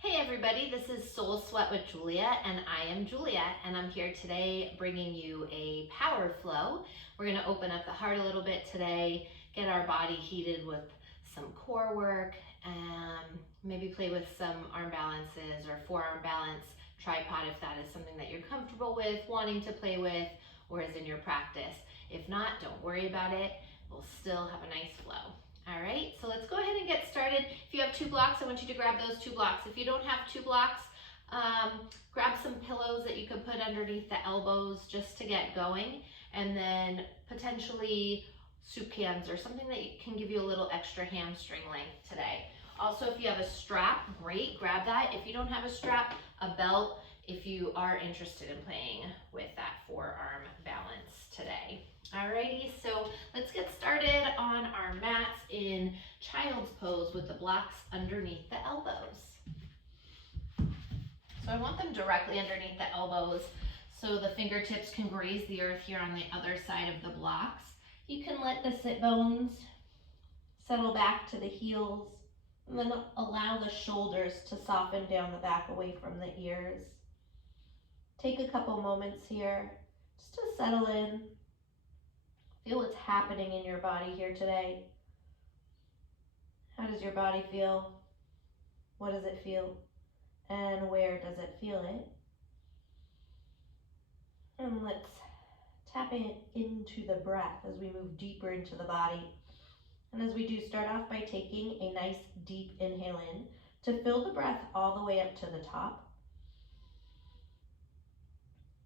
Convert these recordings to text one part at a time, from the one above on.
Hey everybody, this is Soul Sweat with Julia, and I am Julia, and I'm here today bringing you a power flow. We're going to open up the heart a little bit today, get our body heated with some core work, maybe play with some arm balances or forearm balance, tripod if that is something that you're comfortable with, wanting to play with, or is in your practice. If not, don't worry about it. We'll still have a nice flow. All right, so let's go ahead and get started. If you have 2 blocks, I want you to grab those 2 blocks. If you don't have 2 blocks, grab some pillows that you can put underneath the elbows just to get going, and then potentially soup cans or something that can give you a little extra hamstring length today. Also, if you have a strap, great, grab that. If you don't have a strap, a belt, if you are interested in playing with that forearm balance today. Alrighty, so let's get started on our mats in child's pose with the blocks underneath the elbows. So I want them directly underneath the elbows so the fingertips can graze the earth here on the other side of the blocks. You can let the sit bones settle back to the heels, and then allow the shoulders to soften down the back away from the ears. Take a couple moments here just to settle in. Feel what's happening in your body here today. How does your body feel? What does it feel? And where does it feel it? And let's tap into the breath as we move deeper into the body. And as we do, start off by taking a nice deep inhale in to fill the breath all the way up to the top.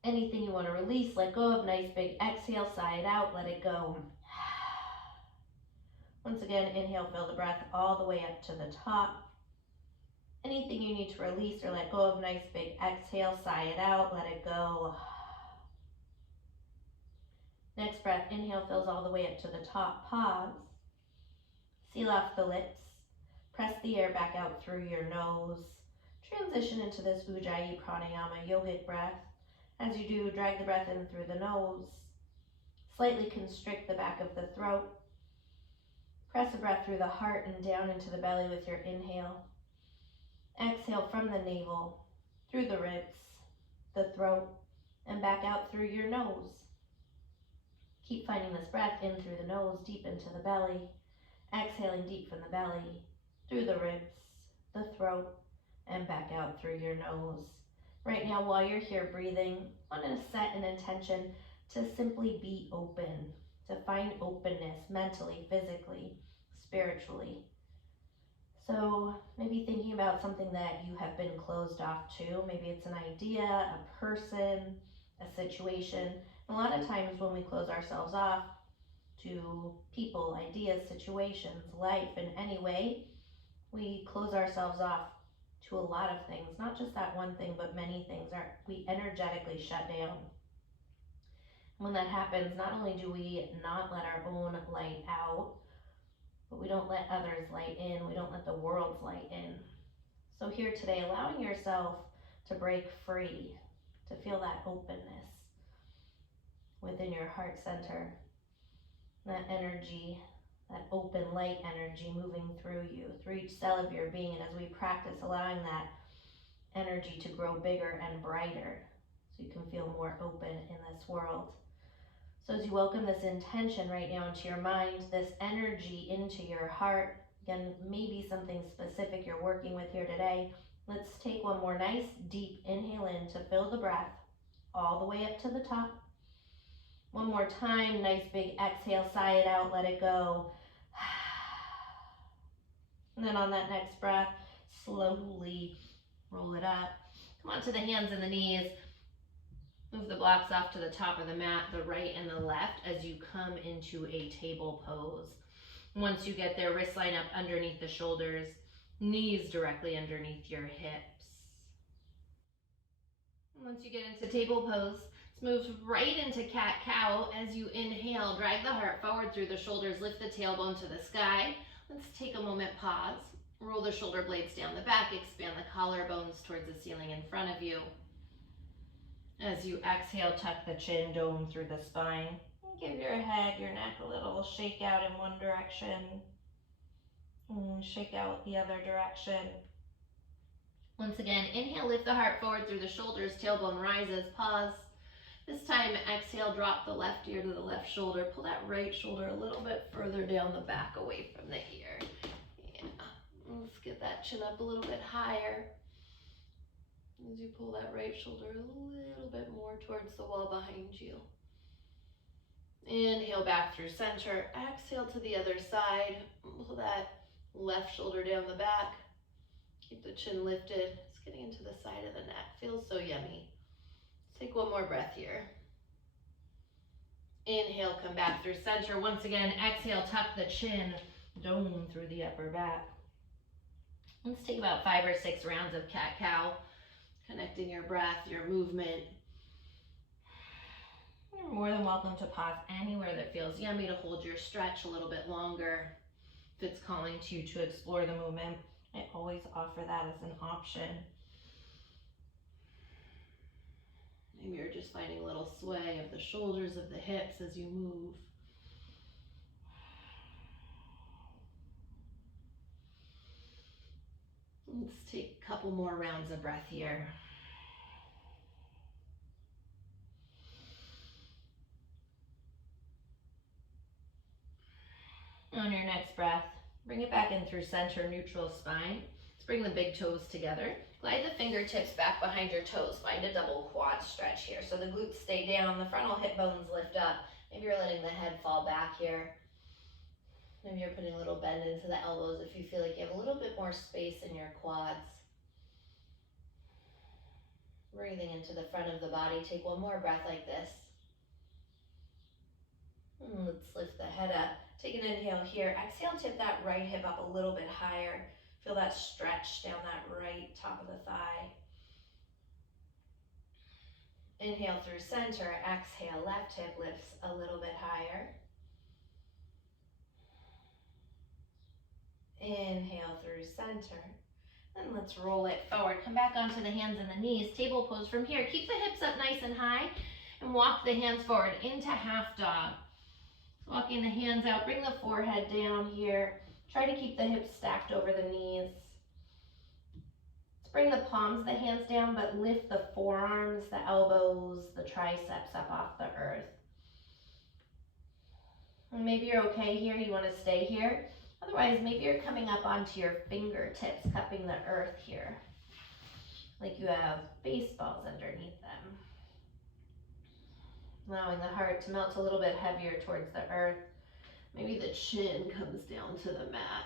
Anything you want to release, let go of. Nice big exhale, sigh it out, let it go. Once again, inhale, fill the breath all the way up to the top. Anything you need to release or let go of, nice big exhale, sigh it out, let it go. Next breath, inhale, fills all the way up to the top, pause. Seal off the lips, press the air back out through your nose. Transition into this Ujjayi Pranayama yogic breath. As you do, drag the breath in through the nose. Slightly constrict the back of the throat. Press the breath through the heart and down into the belly with your inhale. Exhale from the navel, through the ribs, the throat, and back out through your nose. Keep finding this breath in through the nose, deep into the belly. Exhaling deep from the belly, through the ribs, the throat, and back out through your nose. Right now, while you're here breathing, I want to set an intention to simply be open, to find openness mentally, physically, spiritually. So maybe thinking about something that you have been closed off to. Maybe it's an idea, a person, a situation. A lot of times when we close ourselves off to people, ideas, situations, life in any way, we close ourselves off to a lot of things, not just that one thing, but many things. We energetically shut down. When that happens, not only do we not let our own light out, but we don't let others light in, we don't let the world's light in. So here today, allowing yourself to break free, to feel that openness within your heart center, that energy, that open light energy moving through you, through each cell of your being. And as we practice, allowing that energy to grow bigger and brighter so you can feel more open in this world. So as you welcome this intention right now into your mind, this energy into your heart, again, maybe something specific you're working with here today, let's take one more nice deep inhale in to fill the breath all the way up to the top. One more time, nice big exhale, sigh it out, let it go. And then on that next breath, slowly roll it up. Come onto the hands and the knees. Move the blocks off to the top of the mat, the right and the left, as you come into a table pose. Once you get there, wrists line up underneath the shoulders, knees directly underneath your hips. Once you get into table pose, let's move right into cat-cow. As you inhale, drag the heart forward through the shoulders, lift the tailbone to the sky. Let's take a moment, pause. Roll the shoulder blades down the back, expand the collarbones towards the ceiling in front of you. As you exhale, tuck the chin, dome through the spine. Give your head, your neck a little shake out in one direction. Shake out the other direction. Once again, inhale, lift the heart forward through the shoulders, tailbone rises, pause. This time, exhale, drop the left ear to the left shoulder. Pull that right shoulder a little bit further down the back away from the ear. Yeah. Let's get that chin up a little bit higher. As you pull that right shoulder a little bit more towards the wall behind you. Inhale back through center. Exhale to the other side. Pull that left shoulder down the back. Keep the chin lifted. It's getting into the side of the neck. Feels so yummy. Take one more breath here. Inhale, come back through center. Once again, exhale, tuck the chin, dome through the upper back. Let's take about 5 or 6 rounds of cat-cow, connecting your breath, your movement. You're more than welcome to pause anywhere that feels yummy to hold your stretch a little bit longer. If it's calling to you to explore the movement, I always offer that as an option. Maybe you're just finding a little sway of the shoulders, of the hips as you move. Let's take a couple more rounds of breath here. On your next breath, bring it back in through center, neutral spine. Let's bring the big toes together. Glide the fingertips back behind your toes. Find a double quad stretch here. So the glutes stay down, the frontal hip bones lift up. Maybe you're letting the head fall back here. Maybe you're putting a little bend into the elbows if you feel like you have a little bit more space in your quads. Breathing into the front of the body. Take one more breath like this. And let's lift the head up. Take an inhale here. Exhale, tip that right hip up a little bit higher. Feel that stretch down that right top of the thigh. Inhale through center. Exhale, left hip lifts a little bit higher. Inhale through center. Then let's roll it forward. Come back onto the hands and the knees. Table pose from here. Keep the hips up nice and high and walk the hands forward into half dog. Walking the hands out, bring the forehead down here. Try to keep the hips stacked over the knees. Let's bring the palms of the hands down, but lift the forearms, the elbows, the triceps up off the earth. And maybe you're okay here, you want to stay here. Otherwise, maybe you're coming up onto your fingertips, cupping the earth here, like you have baseballs underneath them. Allowing the heart to melt a little bit heavier towards the earth. Maybe the chin comes down to the mat.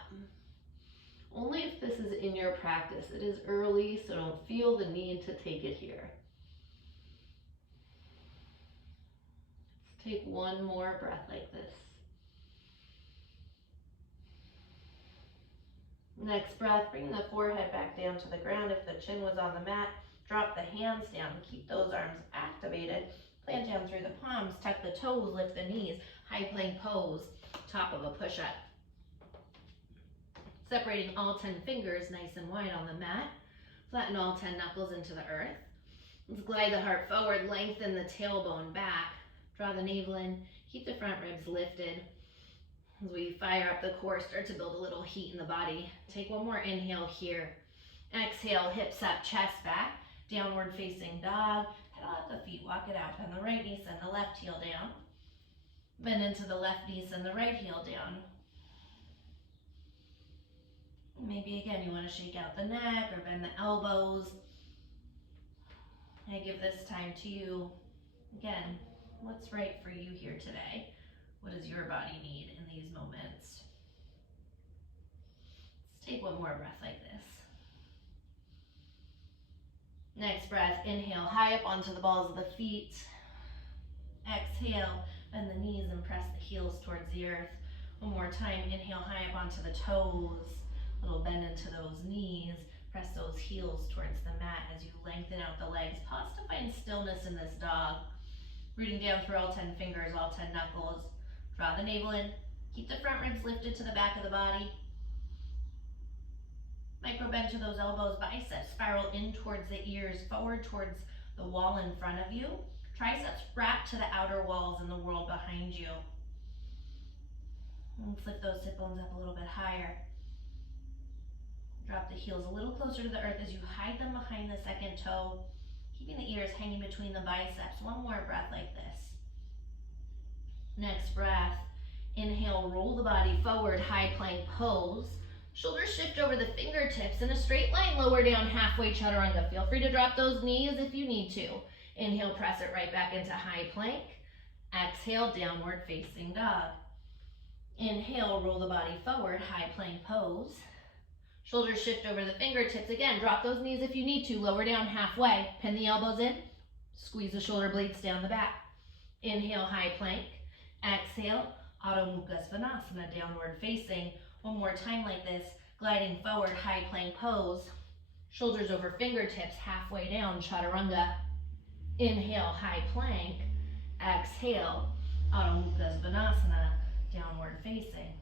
Only if this is in your practice. It is early, so don't feel the need to take it here. Let's take one more breath like this. Next breath, bring the forehead back down to the ground. If the chin was on the mat, drop the hands down. Keep those arms activated. Plant down through the palms, tuck the toes, lift the knees. High plank pose, top of a push-up. Separating all 10 fingers nice and wide on the mat. Flatten all 10 knuckles into the earth. Let's glide the heart forward, lengthen the tailbone back. Draw the navel in, keep the front ribs lifted. As we fire up the core, start to build a little heat in the body. Take one more inhale here. Exhale, hips up, chest back. Downward facing dog. Pedal out the feet, walk it out. Bend the right knee, send the left heel down. Bend into the left knee, send the right heel down. Maybe again you want to shake out the neck or bend the elbows. I give this time to you. Again, what's right for you here today? What does your body need in these moments? Let's take one more breath like this. Next breath, inhale high up onto the balls of the feet. Exhale, bend the knees and press the heels towards the earth. One more time, inhale high up onto the toes. Little bend into those knees. Press those heels towards the mat as you lengthen out the legs. Pause to find stillness in this dog. Rooting down through all 10 fingers, all 10 knuckles. Draw the navel in. Keep the front ribs lifted to the back of the body. Micro bend to those elbows, biceps spiral in towards the ears, forward towards the wall in front of you. Triceps wrap to the outer walls and the world behind you. And flip those hip bones up a little bit higher. Drop the heels a little closer to the earth as you hide them behind the second toe, keeping the ears hanging between the biceps. One more breath like this. Next breath, inhale, roll the body forward, high plank pose. Shoulders shift over the fingertips in a straight line, lower down halfway, chaturanga. Feel free to drop those knees if you need to. Inhale, press it right back into high plank. Exhale, downward facing dog. Inhale, roll the body forward, high plank pose. Shoulders shift over the fingertips. Again, drop those knees if you need to. Lower down halfway. Pin the elbows in. Squeeze the shoulder blades down the back. Inhale, high plank. Exhale, Adho Mukha Svanasana, downward facing. One more time like this. Gliding forward, high plank pose. Shoulders over fingertips, halfway down, chaturanga. Inhale, high plank. Exhale, Adho Mukha Svanasana, downward facing.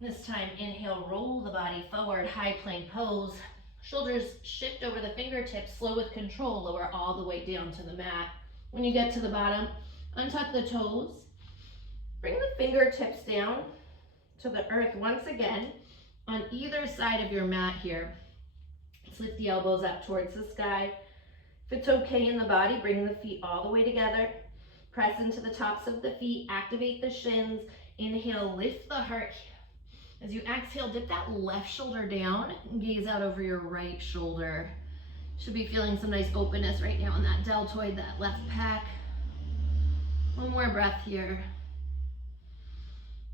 This time, inhale, roll the body forward, high plank pose. Shoulders shift over the fingertips, slow with control, lower all the way down to the mat. When you get to the bottom, untuck the toes. Bring the fingertips down to the earth once again on either side of your mat here. Let's lift the elbows up towards the sky. If it's okay in the body, bring the feet all the way together. Press into the tops of the feet, activate the shins. Inhale, lift the heart. As you exhale, dip that left shoulder down and gaze out over your right shoulder. Should be feeling some nice openness right now in that deltoid, that left pec. One more breath here.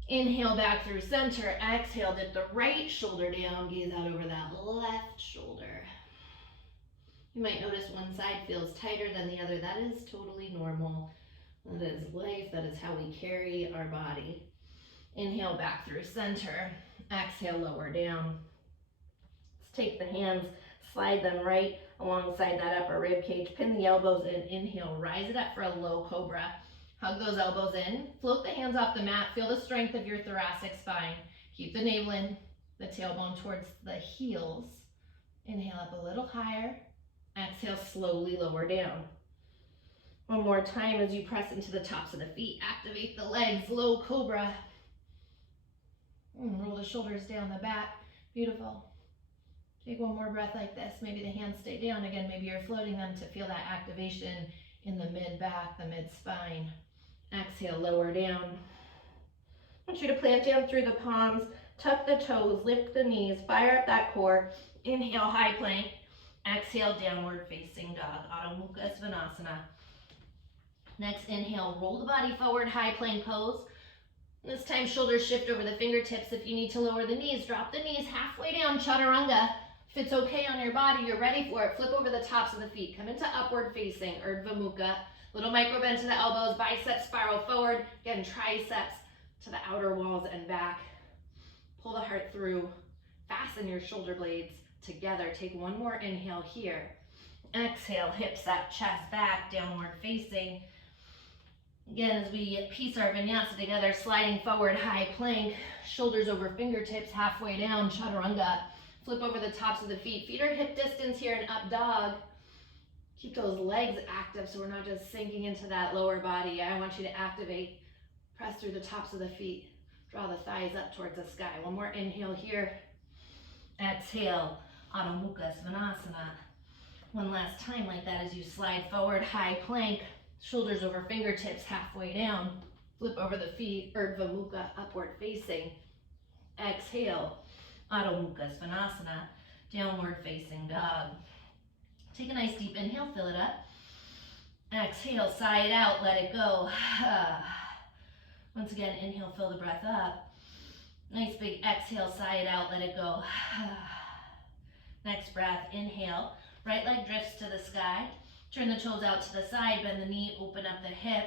Inhale back through center. Exhale, dip the right shoulder down, gaze out over that left shoulder. You might notice one side feels tighter than the other. That is totally normal. That is life. That is how we carry our body. Inhale back through center. Exhale, lower down. Let's take the hands, slide them right alongside that upper rib cage. Pin the elbows in. Inhale, rise it up for a low cobra. Hug those elbows in. Float the hands off the mat. Feel the strength of your thoracic spine. Keep the navel in, the tailbone towards the heels. Inhale up a little higher. Exhale, slowly lower down. One more time as you press into the tops of the feet. Activate the legs, low cobra. Roll the shoulders down the back. Beautiful. Take one more breath like this. Maybe the hands stay down. Again, maybe you're floating them to feel that activation in the mid-back, the mid-spine. Exhale, lower down. I want you to plant down through the palms, tuck the toes, lift the knees, fire up that core. Inhale, high plank. Exhale, downward facing dog, Adho Mukha Svanasana. Next, inhale, roll the body forward, high plank pose. This time, shoulders shift over the fingertips. If you need to lower the knees, drop the knees halfway down, chaturanga. If it's okay on your body, you're ready for it, flip over the tops of the feet. Come into upward facing, Urdhva Mukha. Little micro bend to the elbows, biceps spiral forward. Again, triceps to the outer walls and back. Pull the heart through. Fasten your shoulder blades together. Take one more inhale here. Exhale, hips up, chest back, downward facing. Again, as we piece our vinyasa together, sliding forward, high plank, shoulders over fingertips, halfway down, chaturanga. Flip over the tops of the feet. Feet are hip distance here in up dog. Keep those legs active so we're not just sinking into that lower body. I want you to activate. Press through the tops of the feet. Draw the thighs up towards the sky. One more inhale here. Exhale, Adho Mukha Svanasana. One last time like that as you slide forward, high plank, shoulders over fingertips, halfway down. Flip over the feet, Urdhva Mukha, upward facing. Exhale, Adho Mukha Svanasana, downward facing dog. Take a nice deep inhale, fill it up. Exhale, sigh it out, let it go. Once again, inhale, fill the breath up. Nice big exhale, sigh it out, let it go. Next breath, inhale, right leg drifts to the sky. Turn the toes out to the side, bend the knee, open up the hip,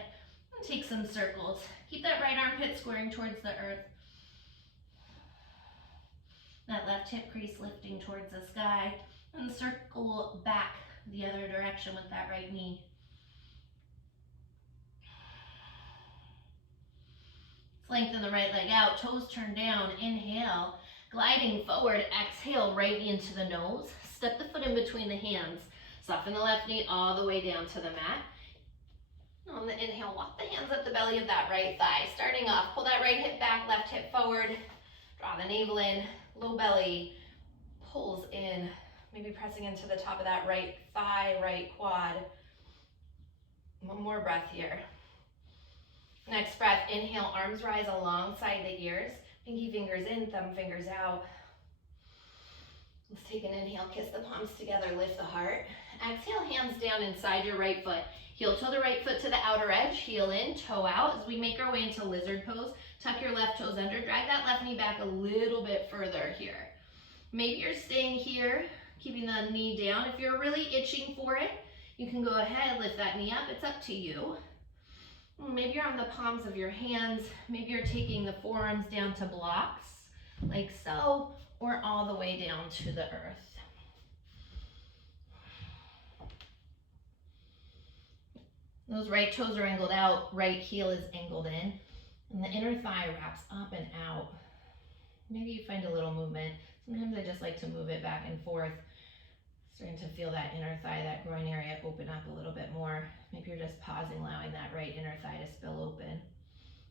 and take some circles. Keep that right armpit squaring towards the earth. That left hip crease lifting towards the sky, and circle back the other direction with that right knee. Lengthen the right leg out, toes turn down, inhale, gliding forward, exhale, right knee into the nose. Step the foot in between the hands. Soften the left knee all the way down to the mat. On the inhale, walk the hands up the belly of that right thigh. Starting off, pull that right hip back, left hip forward. Draw the navel in, low belly. pulls in, maybe pressing into the top of that right thigh, right quad. One more breath here. Next breath, inhale, arms rise alongside the ears. Pinky fingers in, thumb fingers out. Let's take an inhale, kiss the palms together, lift the heart. Exhale, hands down inside your right foot. Heel toe the right foot to the outer edge, heel in, toe out. As we make our way into lizard pose, tuck your left toes under, drag that left knee back a little bit further here. Maybe you're staying here, keeping the knee down. If you're really itching for it, you can go ahead, lift that knee up, it's up to you. Maybe you're on the palms of your hands, maybe you're taking the forearms down to blocks, like so, or all the way down to the earth. Those right toes are angled out, right heel is angled in, and the inner thigh wraps up and out. Maybe you find a little movement. Sometimes I just like to move it back and forth, starting to feel that inner thigh, that groin area open up a little bit more. Maybe you're just pausing, allowing that right inner thigh to spill open.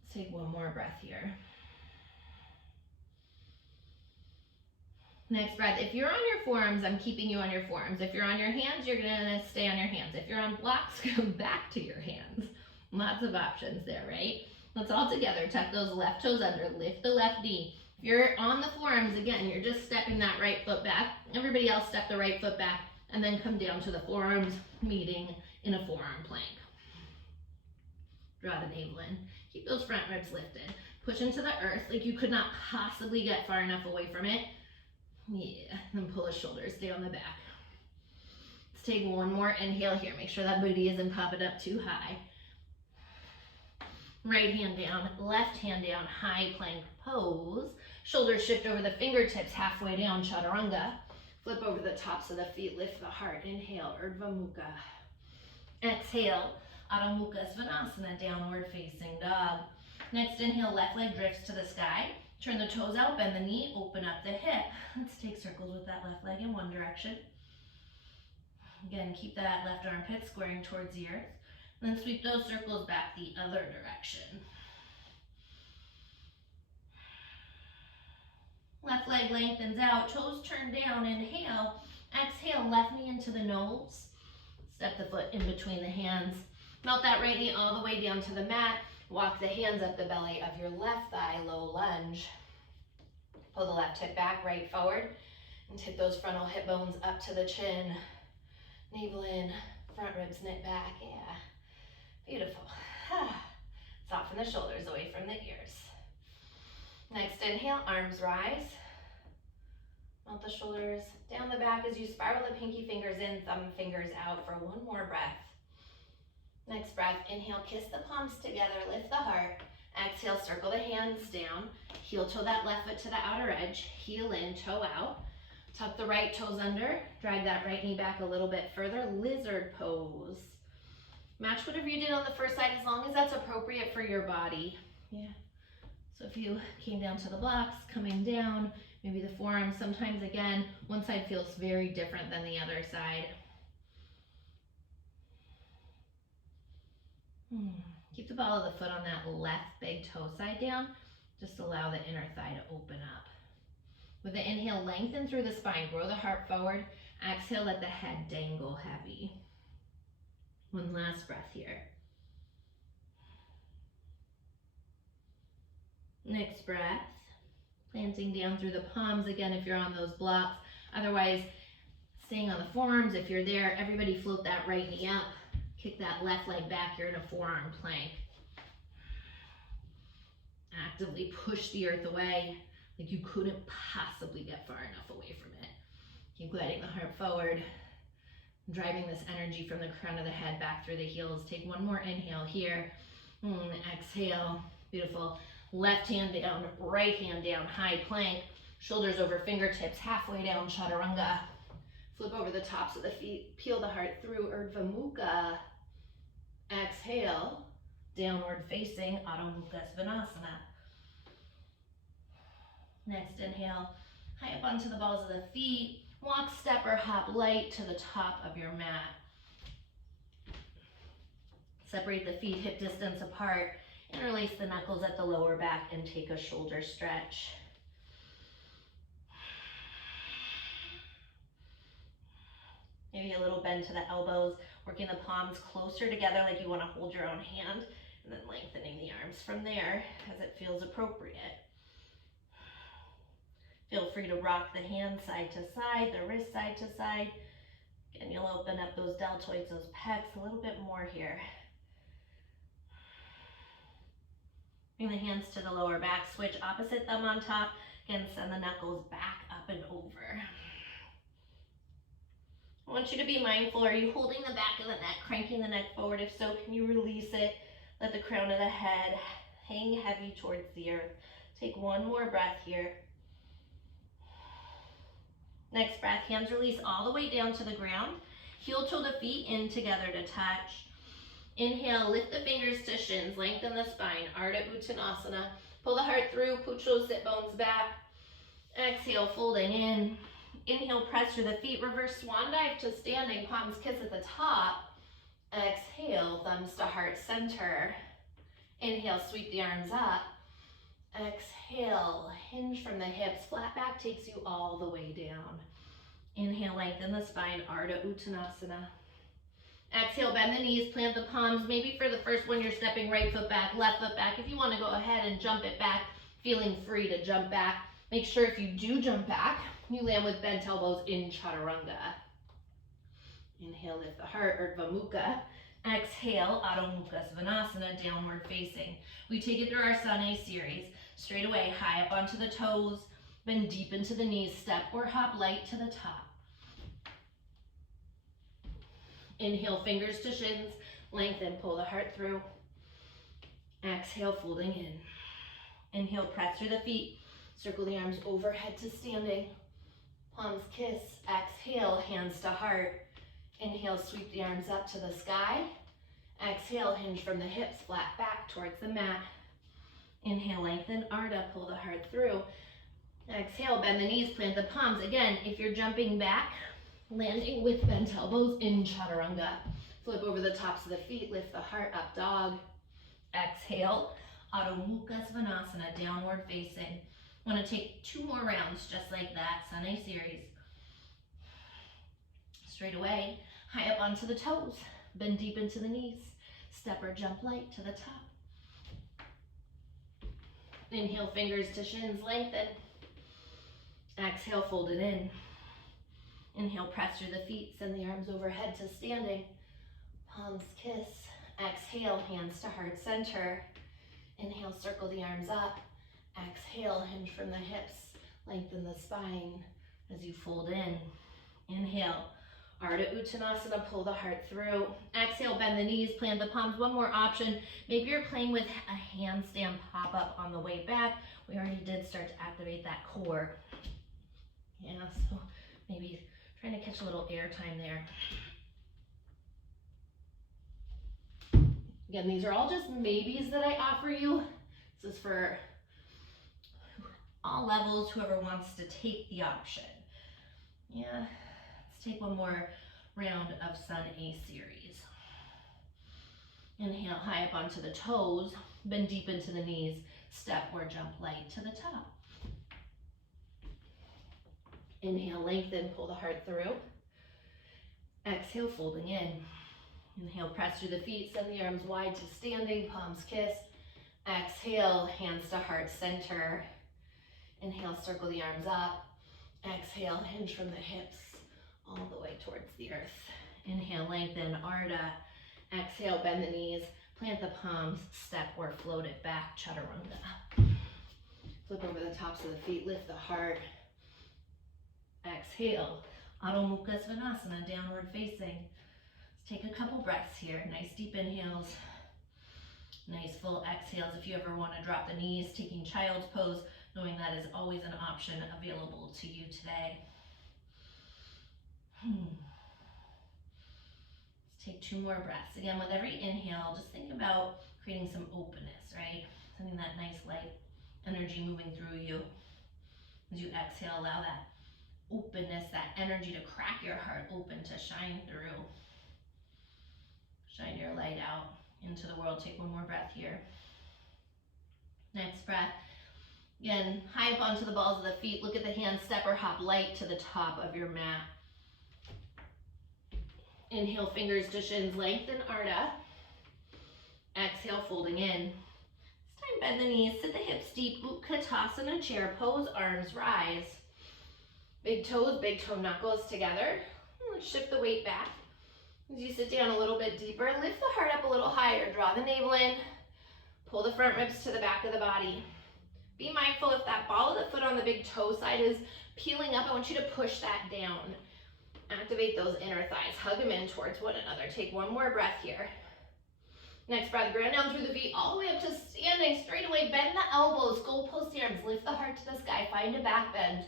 Let's take one more breath here. Next breath, if you're on your forearms, I'm keeping you on your forearms. If you're on your hands, you're gonna stay on your hands. If you're on blocks, come back to your hands. Lots of options there, right? Let's all together tuck those left toes under, lift the left knee. If you're on the forearms, again, you're just stepping that right foot back. Everybody else step the right foot back and then come down to the forearms, meeting in a forearm plank. Draw the navel in. Keep those front ribs lifted. Push into the earth like you could not possibly get far enough away from it. Yeah, then pull the shoulders down the back. Let's take one more inhale here. Make sure that booty isn't popping up too high. Right hand down, left hand down, high plank pose. Shoulders shift over the fingertips, halfway down, chaturanga. Flip over the tops of the feet, lift the heart. Inhale, Urdhva Mukha. Exhale, Adho Mukha Svanasana, downward facing dog. Next inhale, left leg drifts to the sky. Turn the toes out, bend the knee, open up the hip. Let's take circles with that left leg in one direction. Again, keep that left armpit squaring towards the earth. And then sweep those circles back the other direction. Left leg lengthens out, toes turn down, inhale. Exhale, left knee into the nose. Step the foot in between the hands. Melt that right knee all the way down to the mat. Walk the hands up the belly of your left thigh, low lunge. Pull the left hip back, right forward, and tip those frontal hip bones up to the chin. Navel in, front ribs knit back, yeah. Beautiful. Soften the shoulders away from the ears. Next inhale, arms rise. Melt the shoulders down the back as you spiral the pinky fingers in, thumb fingers out for one more breath. Next breath, inhale, kiss the palms together, lift the heart. Exhale, circle the hands down. Heel toe that left foot to the outer edge. Heel in, toe out. Tuck the right toes under. Drag that right knee back a little bit further. Lizard pose. Match whatever you did on the first side as long as that's appropriate for your body. Yeah. So if you came down to the blocks, coming down, maybe the forearms, sometimes again, one side feels very different than the other side. Keep the ball of the foot on that left big toe side down. Just allow the inner thigh to open up. With the inhale, lengthen through the spine, grow the heart forward. Exhale, let the head dangle heavy. One last breath here. Next breath, planting down through the palms again if you're on those blocks. Otherwise, staying on the forearms. If you're there, everybody float that right knee up. Kick that left leg back, you're in a forearm plank. Actively push the earth away like you couldn't possibly get far enough away from it. Keep gliding the heart forward, driving this energy from the crown of the head back through the heels. Take one more inhale here. Exhale, beautiful. Left hand down, right hand down, high plank. Shoulders over fingertips, halfway down, chaturanga. Flip over the tops of the feet, peel the heart through, Urdhva Mukha. Exhale, downward facing, Adho Mukha Svanasana. Next inhale, high up onto the balls of the feet. Walk, step, or hop light to the top of your mat. Separate the feet hip distance apart. Interlace the knuckles at the lower back and take a shoulder stretch. Maybe a little bend to the elbows, working the palms closer together like you want to hold your own hand, and then lengthening the arms from there as it feels appropriate. Feel free to rock the hands side to side, the wrist side to side. Again, you'll open up those deltoids, those pecs a little bit more here. Bring the hands to the lower back, switch opposite thumb on top. Again, send the knuckles back, up and over. I want you to be mindful, are you holding the back of the neck, cranking the neck forward? If so, can you release it? Let the crown of the head hang heavy towards the earth. Take one more breath here. Next breath, hands release all the way down to the ground. Heel toe the feet in together to touch. Inhale, lift the fingers to shins, lengthen the spine, Ardha Uttanasana. Pull the heart through, pooch those sit bones back. Exhale, folding in. Inhale, press through the feet, reverse swan dive to standing, palms kiss at the top. Exhale, thumbs to heart center. Inhale, sweep the arms up. Exhale, hinge from the hips, flat back takes you all the way down. Inhale, lengthen the spine, Ardha Uttanasana. Exhale, bend the knees, plant the palms. Maybe for the first one, you're stepping right foot back, left foot back. If you want to go ahead and jump it back, feeling free to jump back. Make sure if you do jump back, you land with bent elbows in Chaturanga. Inhale, lift the heart, Urdhva Mukha. Exhale, Adho Mukha Svanasana, downward facing. We take it through our Sun A series. Straight away, high up onto the toes, bend deep into the knees, step or hop light to the top. Inhale, fingers to shins, lengthen, pull the heart through. Exhale, folding in. Inhale, press through the feet, circle the arms overhead to standing. Palms kiss, exhale, hands to heart. Inhale, sweep the arms up to the sky. Exhale, hinge from the hips, flat back towards the mat. Inhale, lengthen, Ardha, pull the heart through. Exhale, bend the knees, plant the palms. Again, if you're jumping back, landing with bent elbows in Chaturanga. Flip over the tops of the feet, lift the heart up, dog. Exhale, Adho Mukha Svanasana, downward facing. Want to take 2 more rounds just like that, Sun A series. Straight away, high up onto the toes, bend deep into the knees, step or jump light to the top. Inhale, fingers to shins, lengthen. Exhale, fold it in. Inhale, press through the feet, send the arms overhead to standing. Palms kiss. Exhale, hands to heart center. Inhale, circle the arms up. Exhale, hinge from the hips, lengthen the spine as you fold in. Inhale, Ardha Uttanasana, pull the heart through. Exhale, bend the knees, plant the palms. One more option, maybe you're playing with a handstand pop-up on the way back. We already did start to activate that core. Yeah, so maybe trying to catch a little air time there. Again, these are all just maybes that I offer you. This is for all levels, whoever wants to take the option. Yeah, let's take one more round of Sun A series. Inhale, high up onto the toes, bend deep into the knees, step or jump light to the top. Inhale, lengthen, pull the heart through. Exhale, folding in. Inhale, press through the feet, send the arms wide to standing, palms kiss. Exhale, hands to heart center. Inhale, circle the arms up. Exhale, hinge from the hips all the way towards the earth. Inhale, lengthen, Ardha. Exhale, bend the knees, plant the palms, step or float it back, Chaturanga. Flip over the tops of the feet, lift the heart. Exhale, Adho Mukha Svanasana, downward facing. Let's take a couple breaths here. Nice deep inhales, nice full exhales. If you ever want to drop the knees, taking child's pose, knowing that is always an option available to you today. Let's take 2 more breaths. Again, with every inhale, just think about creating some openness, right? Sending that nice light energy moving through you. As you exhale, allow that openness, that energy to crack your heart open, to shine through. Shine your light out into the world. Take 1 more breath here. Next breath. Again, high up onto the balls of the feet. Look at the hands, step or hop light to the top of your mat. Inhale, fingers to shins, lengthen Ardha. Exhale, folding in. This time, bend the knees, sit the hips deep, Utkatasana chair pose, arms rise. Big toes, big toe knuckles together. Let's shift the weight back. As you sit down a little bit deeper, lift the heart up a little higher. Draw the navel in. Pull the front ribs to the back of the body. Be mindful if that ball of the foot on the big toe side is peeling up, I want you to push that down. Activate those inner thighs. Hug them in towards one another. Take one more breath here. Next breath, ground down through the feet all the way up to standing straight away. Bend the elbows, goal post the arms. Lift the heart to the sky. Find a back bend.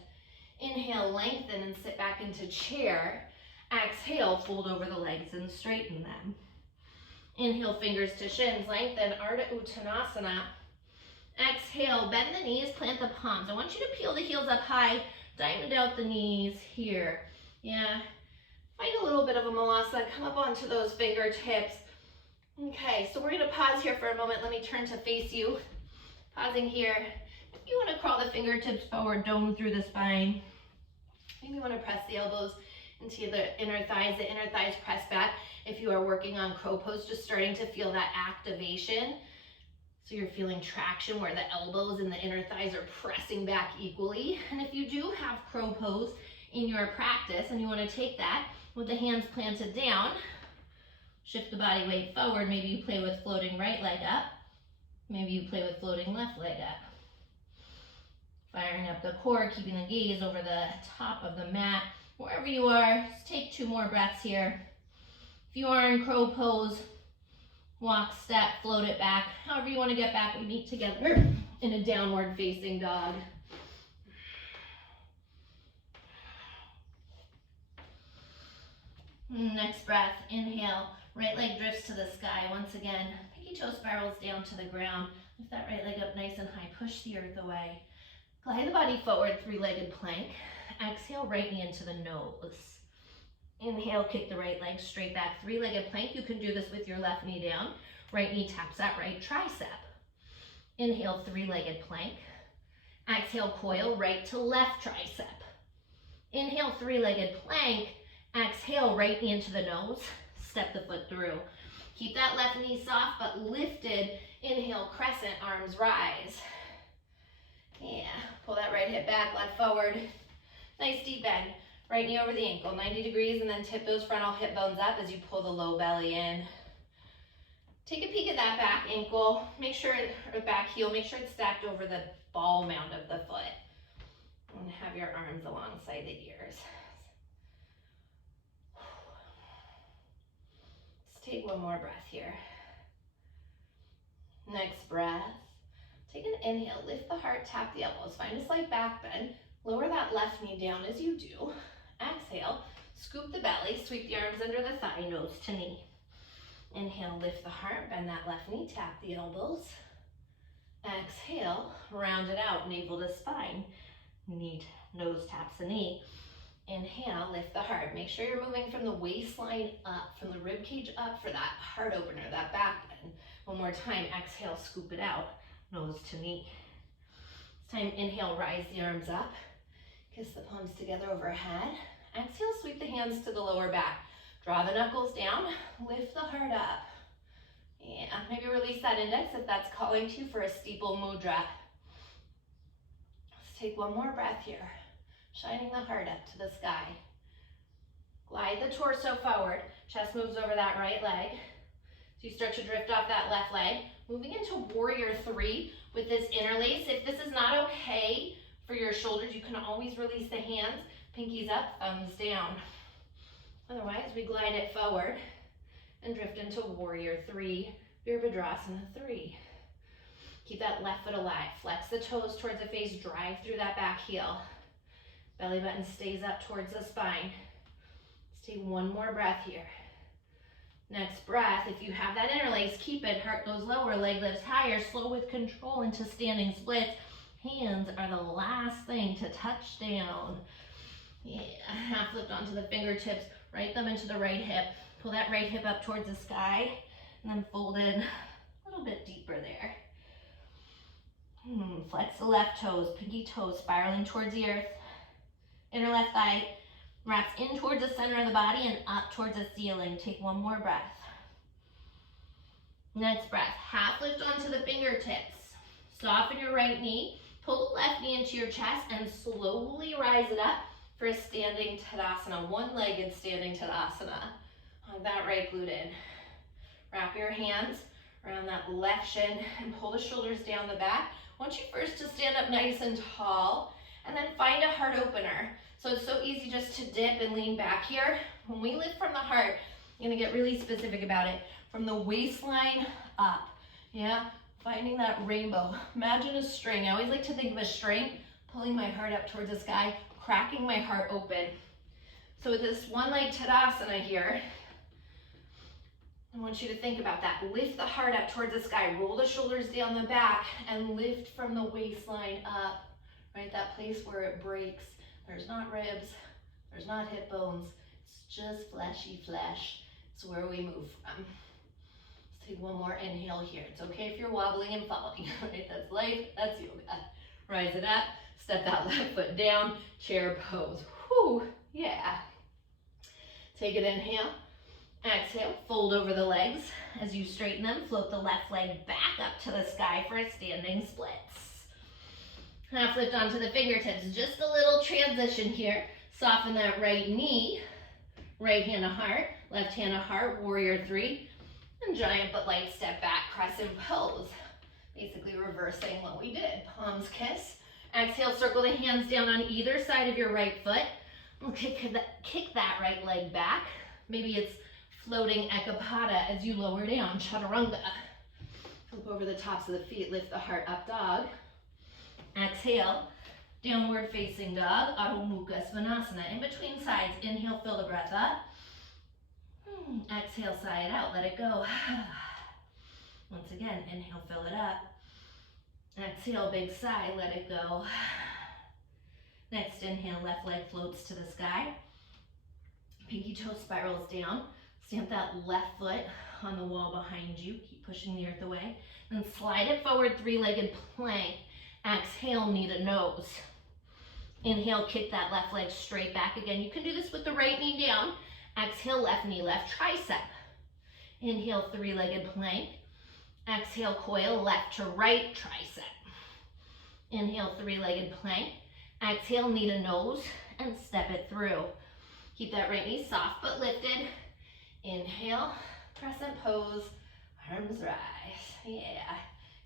Inhale, lengthen and sit back into chair. Exhale, fold over the legs and straighten them. Inhale, fingers to shins, lengthen, Ardha Uttanasana. Exhale, bend the knees, plant the palms. I want you to peel the heels up high, diamond out the knees here. Yeah, find a little bit of a malasa, come up onto those fingertips. Okay, so we're gonna pause here for a moment. Let me turn to face you. Pausing here. If you wanna crawl the fingertips forward, dome through the spine. Maybe you wanna press the elbows into the inner thighs press back. If you are working on crow pose, just starting to feel that activation. So you're feeling traction where the elbows and the inner thighs are pressing back equally. And if you do have crow pose in your practice and you want to take that with the hands planted down, shift the body weight forward. Maybe you play with floating right leg up. Maybe you play with floating left leg up. Firing up the core, keeping the gaze over the top of the mat. Wherever you are, just take 2 more breaths here. If you are in crow pose, walk, step, float it back. However you want to get back, we meet together in a downward facing dog. Next breath, inhale, right leg drifts to the sky. Once again, pinky toe spirals down to the ground. Lift that right leg up nice and high, push the earth away. Glide the body forward, 3-legged plank. Exhale, right knee into the nose. Inhale, kick the right leg straight back, 3-legged plank. You can do this with your left knee down. Right knee taps that right tricep. Inhale, 3-legged plank. Exhale, coil, right to left tricep. Inhale, 3-legged plank. Exhale, right knee into the nose. Step the foot through. Keep that left knee soft but lifted. Inhale, crescent, arms rise. Yeah, pull that right hip back, left forward. Nice deep bend. Right knee over the ankle, 90 degrees, and then tip those frontal hip bones up as you pull the low belly in. Take a peek at that back ankle. Make sure, or back heel, make sure it's stacked over the ball mound of the foot. And have your arms alongside the ears. Let's take one more breath here. Next breath. Take an inhale, lift the heart, tap the elbows. Find a slight back bend. Lower that left knee down as you do. Exhale, scoop the belly, sweep the arms under the thigh, nose to knee. Inhale, lift the heart, bend that left knee, tap the elbows. Exhale, round it out, navel to spine. Nose taps the knee. Inhale, lift the heart. Make sure you're moving from the waistline up, from the rib cage up for that heart opener, that back bend. One more time, exhale, scoop it out, nose to knee. This time, inhale, rise the arms up. Kiss the palms together overhead. Exhale, sweep the hands to the lower back. Draw the knuckles down, lift the heart up. Yeah, maybe release that index if that's calling to you for a steeple mudra. Let's take one more breath here. Shining the heart up to the sky. Glide the torso forward. Chest moves over that right leg. So you start to drift off that left leg. Moving into warrior 3 with this interlace. If this is not okay for your shoulders, you can always release the hands. Pinkies up, thumbs down. Otherwise, we glide it forward and drift into warrior 3, Virabhadrasana 3. Keep that left foot alive. Flex the toes towards the face, drive through that back heel. Belly button stays up towards the spine. Let's take one more breath here. Next breath, if you have that interlace, keep it. Heart goes lower, leg lifts higher. Slow with control into standing splits. Hands are the last thing to touch down. Yeah, half lift onto the fingertips. Right thumb into the right hip. Pull that right hip up towards the sky. And then fold in a little bit deeper there. Flex the left toes, pinky toes spiraling towards the earth. Inner left thigh Wraps in towards the center of the body and up towards the ceiling. Take one more breath. Next breath, half lift onto the fingertips. Soften your right knee, pull the left knee into your chest and slowly rise it up for a standing Tadasana, one-legged standing Tadasana. Hug that right glute in. Wrap your hands around that left shin and pull the shoulders down the back. I want you first to stand up nice and tall and then find a heart opener. So it's so easy just to dip and lean back here. When we lift from the heart, you're gonna get really specific about it. From the waistline up, yeah? Finding that rainbow. Imagine a string. I always like to think of a string, pulling my heart up towards the sky, cracking my heart open. So with this one leg Tadasana here, I want you to think about that. Lift the heart up towards the sky, roll the shoulders down the back, and lift from the waistline up, right? That place where it breaks. There's not ribs, there's not hip bones, it's just fleshy flesh. It's where we move from. Let's take one more inhale here. It's okay if you're wobbling and falling, right? That's life, that's yoga. Rise it up, step that left foot down, chair pose. Whew, yeah. Take an inhale. Exhale, fold over the legs. As you straighten them, float the left leg back up to the sky for a standing splits. Half lift onto the fingertips. Just a little transition here. Soften that right knee. Right hand to heart, left hand to heart, warrior three. And giant but light step back, crescent pose. Basically reversing what we did. Palms kiss. Exhale, circle the hands down on either side of your right foot. We'll kick that right leg back. Maybe it's floating ekapada as you lower down, chaturanga. Flip over the tops of the feet, lift the heart, up dog. Exhale, downward facing dog, Adho Mukha Svanasana. In between sides, inhale, fill the breath up. Exhale, sigh it out, let it go. Once again, inhale, fill it up. Exhale, big sigh, let it go. Next inhale, left leg floats to the sky. Pinky toe spirals down. Stamp that left foot on the wall behind you. Keep pushing the earth away. Then slide it forward, three-legged plank. Exhale, knee to nose. Inhale, kick that left leg straight back again. You can do this with the right knee down. Exhale, left knee, left tricep. Inhale, three-legged plank. Exhale, coil, left to right tricep. Inhale, three-legged plank. Exhale, knee to nose, and step it through. Keep that right knee soft but lifted. Inhale, crescent pose, arms rise. Yeah.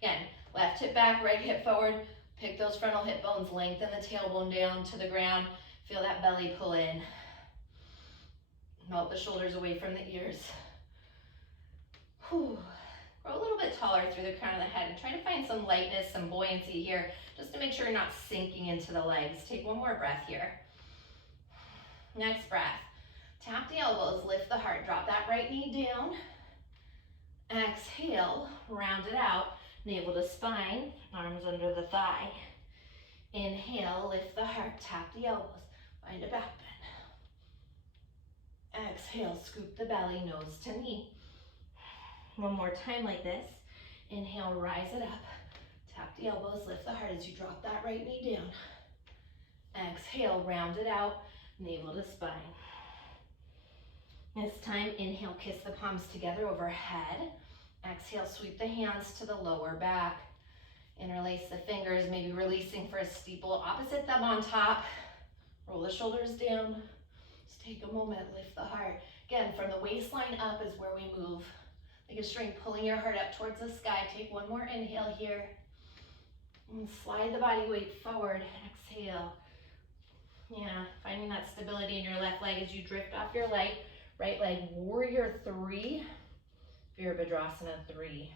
Again, left hip back, right hip forward. Pick those frontal hip bones, lengthen the tailbone down to the ground. Feel that belly pull in. Melt the shoulders away from the ears. Whew. Grow a little bit taller through the crown of the head and try to find some lightness, some buoyancy here, just to make sure you're not sinking into the legs. Take one more breath here. Next breath. Tap the elbows, lift the heart, drop that right knee down. Exhale, round it out, navel to spine, arms under the thigh. Inhale, lift the heart, tap the elbows, find a back bend. Exhale, scoop the belly, nose to knee. One more time like this. Inhale, rise it up, tap the elbows, lift the heart as you drop that right knee down. Exhale, round it out, navel to spine. This time, inhale, kiss the palms together overhead. Exhale, sweep the hands to the lower back. Interlace the fingers, maybe releasing for a steeple. Opposite thumb on top. Roll the shoulders down. Just take a moment, lift the heart. Again, from the waistline up is where we move. Like a string, pulling your heart up towards the sky. Take one more inhale here. And slide the body weight forward. Exhale. Yeah, finding that stability in your left leg as you drift off your leg. Right leg, warrior three, Virabhadrasana three.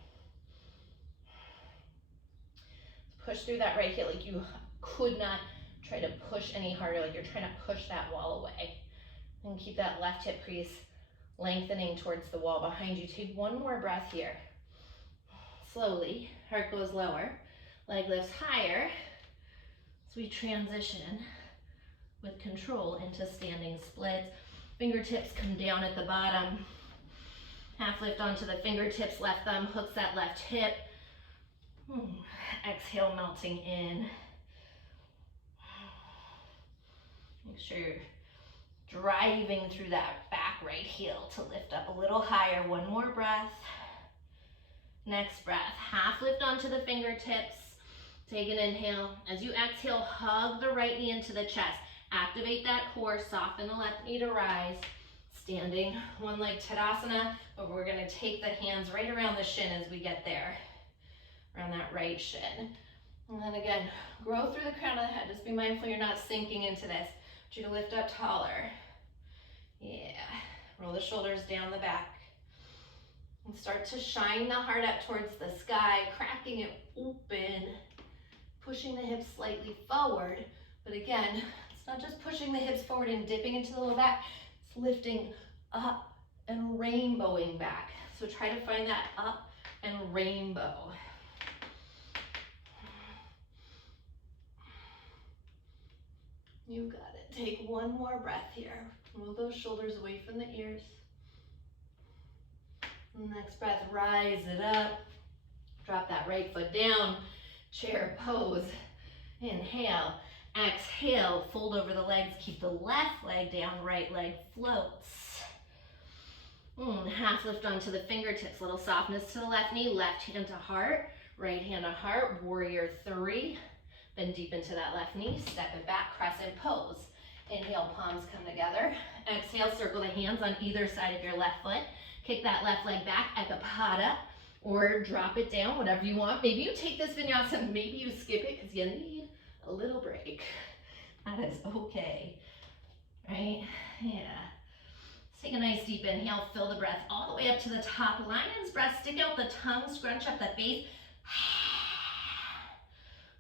Push through that right hip like you could not try to push any harder, like you're trying to push that wall away. And keep that left hip crease lengthening towards the wall behind you. Take one more breath here. Slowly, heart goes lower, leg lifts higher. So we transition with control into standing splits. Fingertips come down at the bottom. Half lift onto the fingertips, left thumb hooks that left hip. Exhale, melting in. Make sure you're driving through that back right heel to lift up a little higher. One more breath. Next breath, half lift onto the fingertips. Take an inhale. As you exhale, hug the right knee into the chest. Activate that core, soften the left knee to rise. Standing one leg Tadasana, but we're gonna take the hands right around the shin as we get there, around that right shin. And then again, grow through the crown of the head. Just be mindful you're not sinking into this. I want you to lift up taller. Yeah, roll the shoulders down the back. And start to shine the heart up towards the sky, cracking it open, pushing the hips slightly forward. But again, it's not just pushing the hips forward and dipping into the low back, it's lifting up and rainbowing back. So try to find that up and rainbow. You got it. Take one more breath here. Move those shoulders away from the ears. Next breath, rise it up. Drop that right foot down. Chair pose. Inhale. Exhale. Fold over the legs. Keep the left leg down. Right leg floats. Half lift onto the fingertips. Little softness to the left knee. Left hand to heart. Right hand to heart. Warrior 3. Bend deep into that left knee. Step it back. Crescent pose. Inhale, palms come together. Exhale, circle the hands on either side of your left foot. Kick that left leg back, Ekapada, or drop it down, whatever you want. Maybe you take this vinyasa, maybe you skip it because you need a little break. That is okay, right? Yeah. Let's take a nice deep inhale, fill the breath all the way up to the top. Lion's breath, stick out the tongue, scrunch up the face.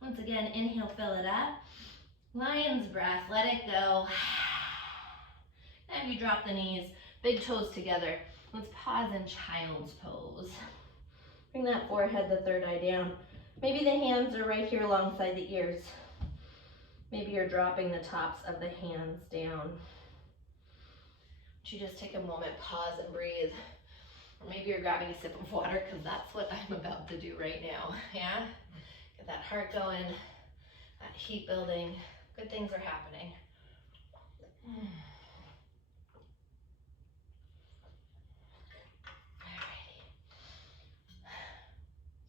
Once again, inhale, fill it up. Lion's breath, let it go. And you drop the knees, big toes together. Let's pause in child's pose. Bring that forehead, the third eye down. Maybe the hands are right here alongside the ears. Maybe you're dropping the tops of the hands down. You just take a moment, pause and breathe. Or maybe you're grabbing a sip of water because that's what I'm about to do right now, yeah? Get that heart going, that heat building. Good things are happening.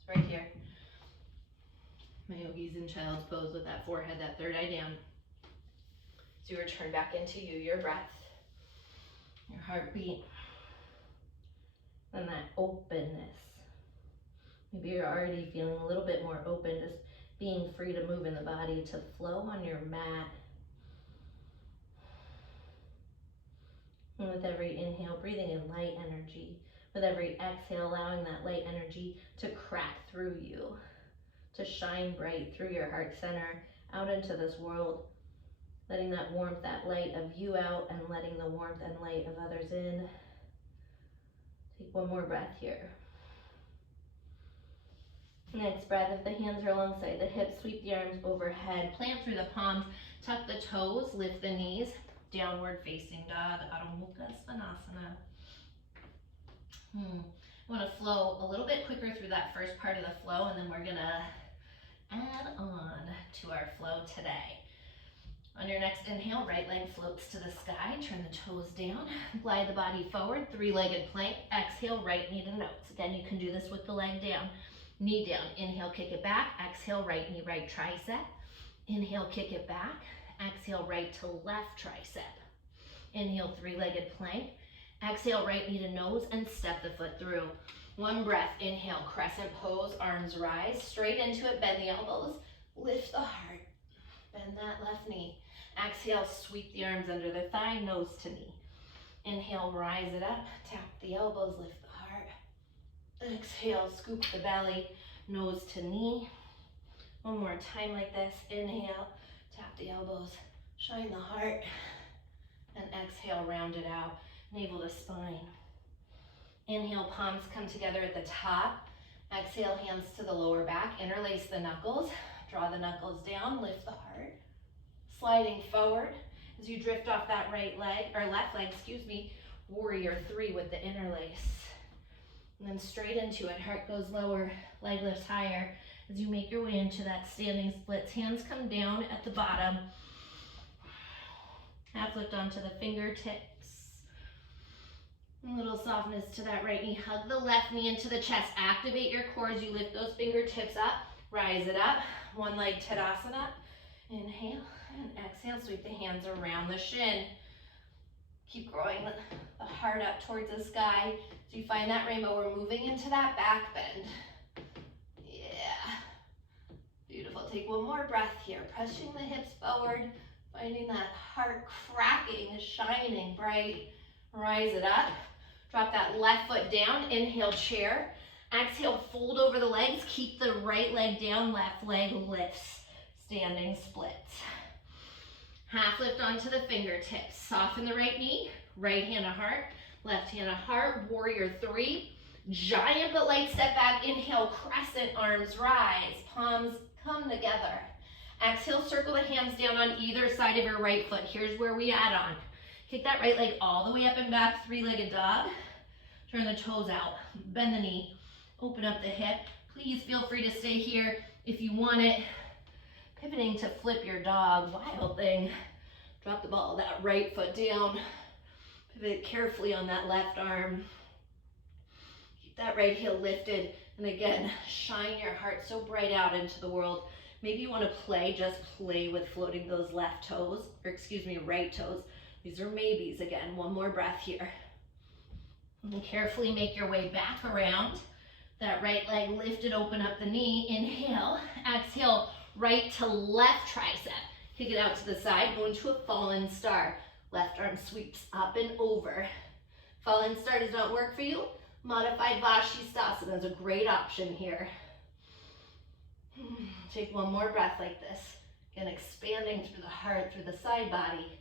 Right here. My yogi's in child's pose with that forehead, that third eye down. So you return back into you, your breath, your heartbeat, and that openness. Maybe you're already feeling a little bit more open, just being free to move in the body, to flow on your mat. And with every inhale, breathing in light energy. With every exhale, allowing that light energy to crack through you, to shine bright through your heart center, out into this world, letting that warmth, that light of you out, and letting the warmth and light of others in. Take one more breath here. Next breath, if the hands are alongside the hips, sweep the arms overhead, plant through the palms, tuck the toes, lift the knees, downward facing dog, Adho Mukha Svanasana. I want to flow a little bit quicker through that first part of the flow, and then we're going to add on to our flow today. On your next inhale, right leg floats to the sky, turn the toes down, glide the body forward, three-legged plank. Exhale, right knee to nose. Again, you can do this with the leg down, knee down. Inhale, kick it back. Exhale, right knee, right tricep. Inhale, kick it back. Exhale, right to left tricep. Inhale, three-legged plank. Exhale, right knee to nose and step the foot through. One breath, inhale, crescent pose, arms rise, straight into it, bend the elbows, lift the heart, bend that left knee. Exhale, sweep the arms under the thigh, nose to knee. Inhale, rise it up, tap the elbows, lift the heart. Exhale, scoop the belly, nose to knee. One more time like this, inhale, tap the elbows, shine the heart, and exhale, round it out. Navel to spine. Inhale, palms come together at the top. Exhale, hands to the lower back. Interlace the knuckles. Draw the knuckles down, lift the heart. Sliding forward as you drift off that right leg, or left leg, warrior 3 with the interlace. And then straight into it, heart goes lower, leg lifts higher. As you make your way into that standing splits, hands come down at the bottom. Half lift onto the fingertips. A little softness to that right knee. Hug the left knee into the chest. Activate your core as you lift those fingertips up. Rise it up. One leg Tadasana. Inhale and exhale. Sweep the hands around the shin. Keep growing the heart up towards the sky. So you find that rainbow, we're moving into that back bend. Yeah. Beautiful. Take one more breath here. Pressing the hips forward. Finding that heart cracking, shining bright. Rise it up. Drop that left foot down. Inhale, chair. Exhale, fold over the legs. Keep the right leg down. Left leg lifts. Standing splits. Half lift onto the fingertips. Soften the right knee. Right hand to heart. Left hand to heart. Warrior three. Giant but light step back. Inhale, crescent arms rise. Palms come together. Exhale, circle the hands down on either side of your right foot. Here's where we add on. Kick that right leg all the way up and back, three-legged dog. Turn the toes out, bend the knee, open up the hip. Please feel free to stay here if you want it. Pivoting to flip your dog, wild thing. Drop the ball of that right foot down. Pivot carefully on that left arm. Keep that right heel lifted. And again, shine your heart so bright out into the world. Maybe you want to play, just play with floating those left toes, or excuse me, right toes. These are maybes again. One more breath here. And carefully make your way back around. That right leg lifted, open up the knee. Inhale, exhale, right to left tricep. Kick it out to the side, go into a fallen star. Left arm sweeps up and over. Fallen star does not work for you. Modified Vashisthasana is a great option here. Take one more breath like this. Again, expanding through the heart, through the side body.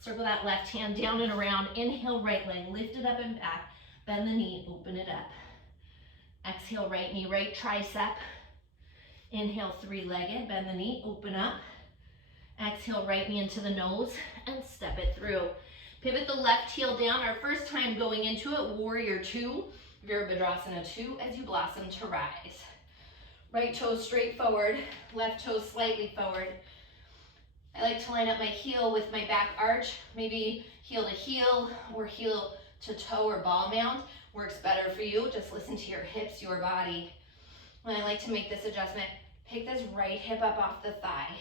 Circle that left hand down and around. Inhale, right leg, lift it up and back. Bend the knee, open it up. Exhale, right knee, right tricep. Inhale, three-legged, bend the knee, open up. Exhale, right knee into the nose and step it through. Pivot the left heel down. Our first time going into it, warrior two, Virabhadrasana 2 as you blossom to rise. Right toes straight forward, left toes slightly forward. I like to line up my heel with my back arch, maybe heel to heel or heel to toe or ball mound. Works better for you. Just listen to your hips, your body. When I like to make this adjustment, pick this right hip up off the thigh.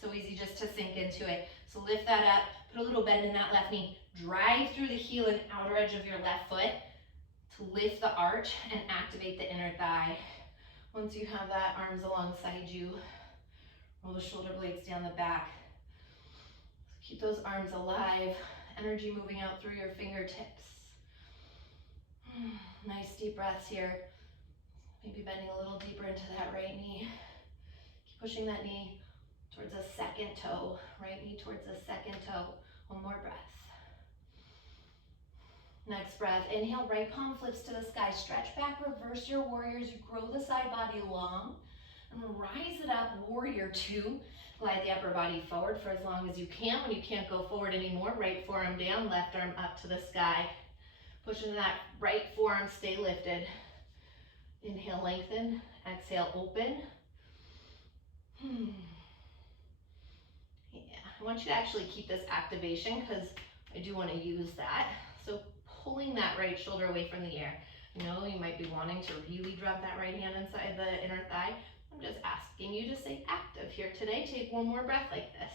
So easy just to sink into it. So lift that up, put a little bend in that left knee, drive through the heel and outer edge of your left foot to lift the arch and activate the inner thigh. Once you have that, arms alongside you, roll the shoulder blades down the back. So keep those arms alive, energy moving out through your fingertips. Nice deep breaths here. Maybe bending a little deeper into that right knee. Keep pushing that knee towards the second toe, right knee towards the second toe. One more breath. Next breath, inhale, right palm flips to the sky. Stretch back, reverse your warriors. You grow the side body long. And rise it up, warrior two. Glide the upper body forward for as long as you can. When you can't go forward anymore, right forearm down, left arm up to the sky. Push into that right forearm, stay lifted. Inhale, lengthen. Exhale, open. Yeah, I want you to actually keep this activation because I do want to use that. So pulling that right shoulder away from the air. I know you might be wanting to really drop that right hand inside the inner thigh. I'm just asking you to stay active here today. Take one more breath like this.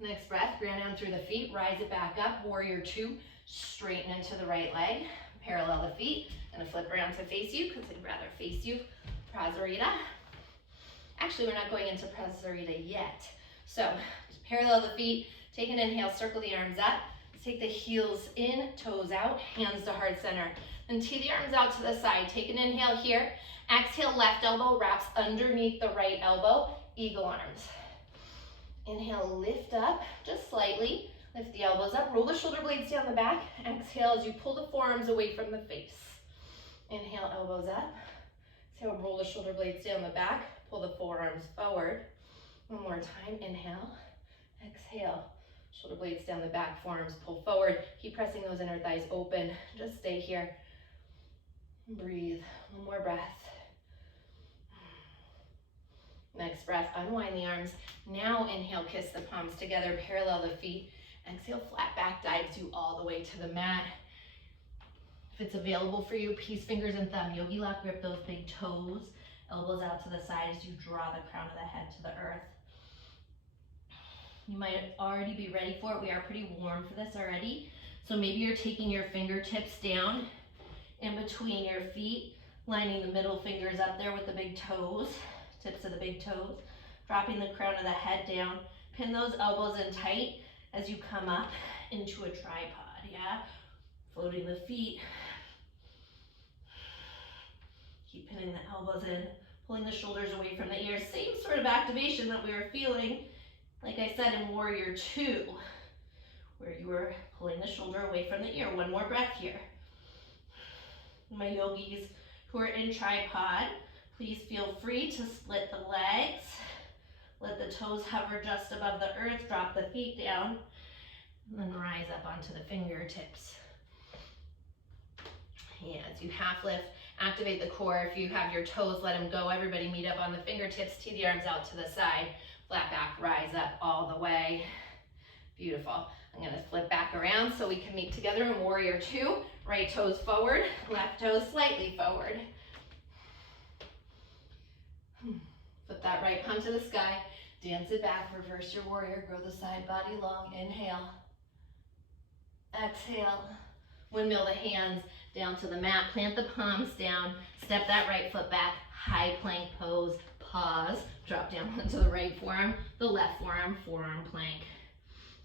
Next breath, ground down through the feet, rise it back up, warrior two, straighten into the right leg, parallel the feet. Gonna flip around to face you because I'd rather face you. Prasarita. Actually, we're not going into Prasarita yet. So just parallel the feet, take an inhale, circle the arms up, take the heels in, toes out, hands to heart center. Then tee the arms out to the side. Take an inhale here. Exhale, left elbow wraps underneath the right elbow, eagle arms. Inhale, lift up just slightly. Lift the elbows up, roll the shoulder blades down the back. Exhale as you pull the forearms away from the face. Inhale, elbows up. Exhale, roll the shoulder blades down the back. Pull the forearms forward. One more time, inhale. Exhale, shoulder blades down the back, forearms pull forward. Keep pressing those inner thighs open. Just stay here. Breathe, one more breath. Next breath, unwind the arms. Now inhale, kiss the palms together, parallel the feet. Exhale, flat back dives you all the way to the mat. If it's available for you, peace fingers and thumb. Yogi lock, grip those big toes. Elbows out to the side as you draw the crown of the head to the earth. You might already be ready for it. We are pretty warm for this already. So maybe you're taking your fingertips down in between your feet, lining the middle fingers up there with the big toes, tips of the big toes, dropping the crown of the head down. Pin those elbows in tight as you come up into a tripod, yeah? Floating the feet. Keep pinning the elbows in, pulling the shoulders away from the ears. Same sort of activation that we were feeling, like I said, in Warrior 2, where you were pulling the shoulder away from the ear. One more breath here. My yogis who are in tripod, please feel free to split the legs. Let the toes hover just above the earth. Drop the feet down, and then rise up onto the fingertips. Yeah, as you half lift, activate the core. If you have your toes, let them go. Everybody meet up on the fingertips, tee the arms out to the side. Flat back, rise up all the way. Beautiful. I'm gonna flip back around so we can meet together in Warrior 2. Right toes forward, left toes slightly forward. Flip that right palm to the sky. Dance it back, reverse your warrior. Grow the side body long. Inhale. Exhale. Windmill the hands down to the mat. Plant the palms down. Step that right foot back. High plank pose. Pause. Drop down onto the right forearm. The left forearm, forearm plank.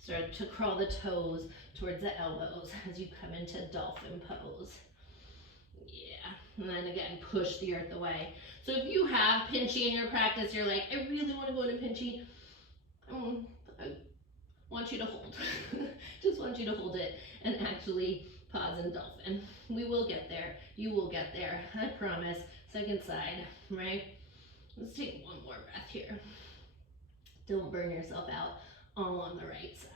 Start to curl the toes towards the elbows as you come into dolphin pose. Yeah, and then again, push the earth away. So if you have pinchy in your practice, you're like, I really want to go into pinchy. I want you to hold. Just want you to hold it and actually pause in dolphin. We will get there. You will get there. I promise. Second side, right? Let's take one more breath here. Don't burn yourself out. All on the right side.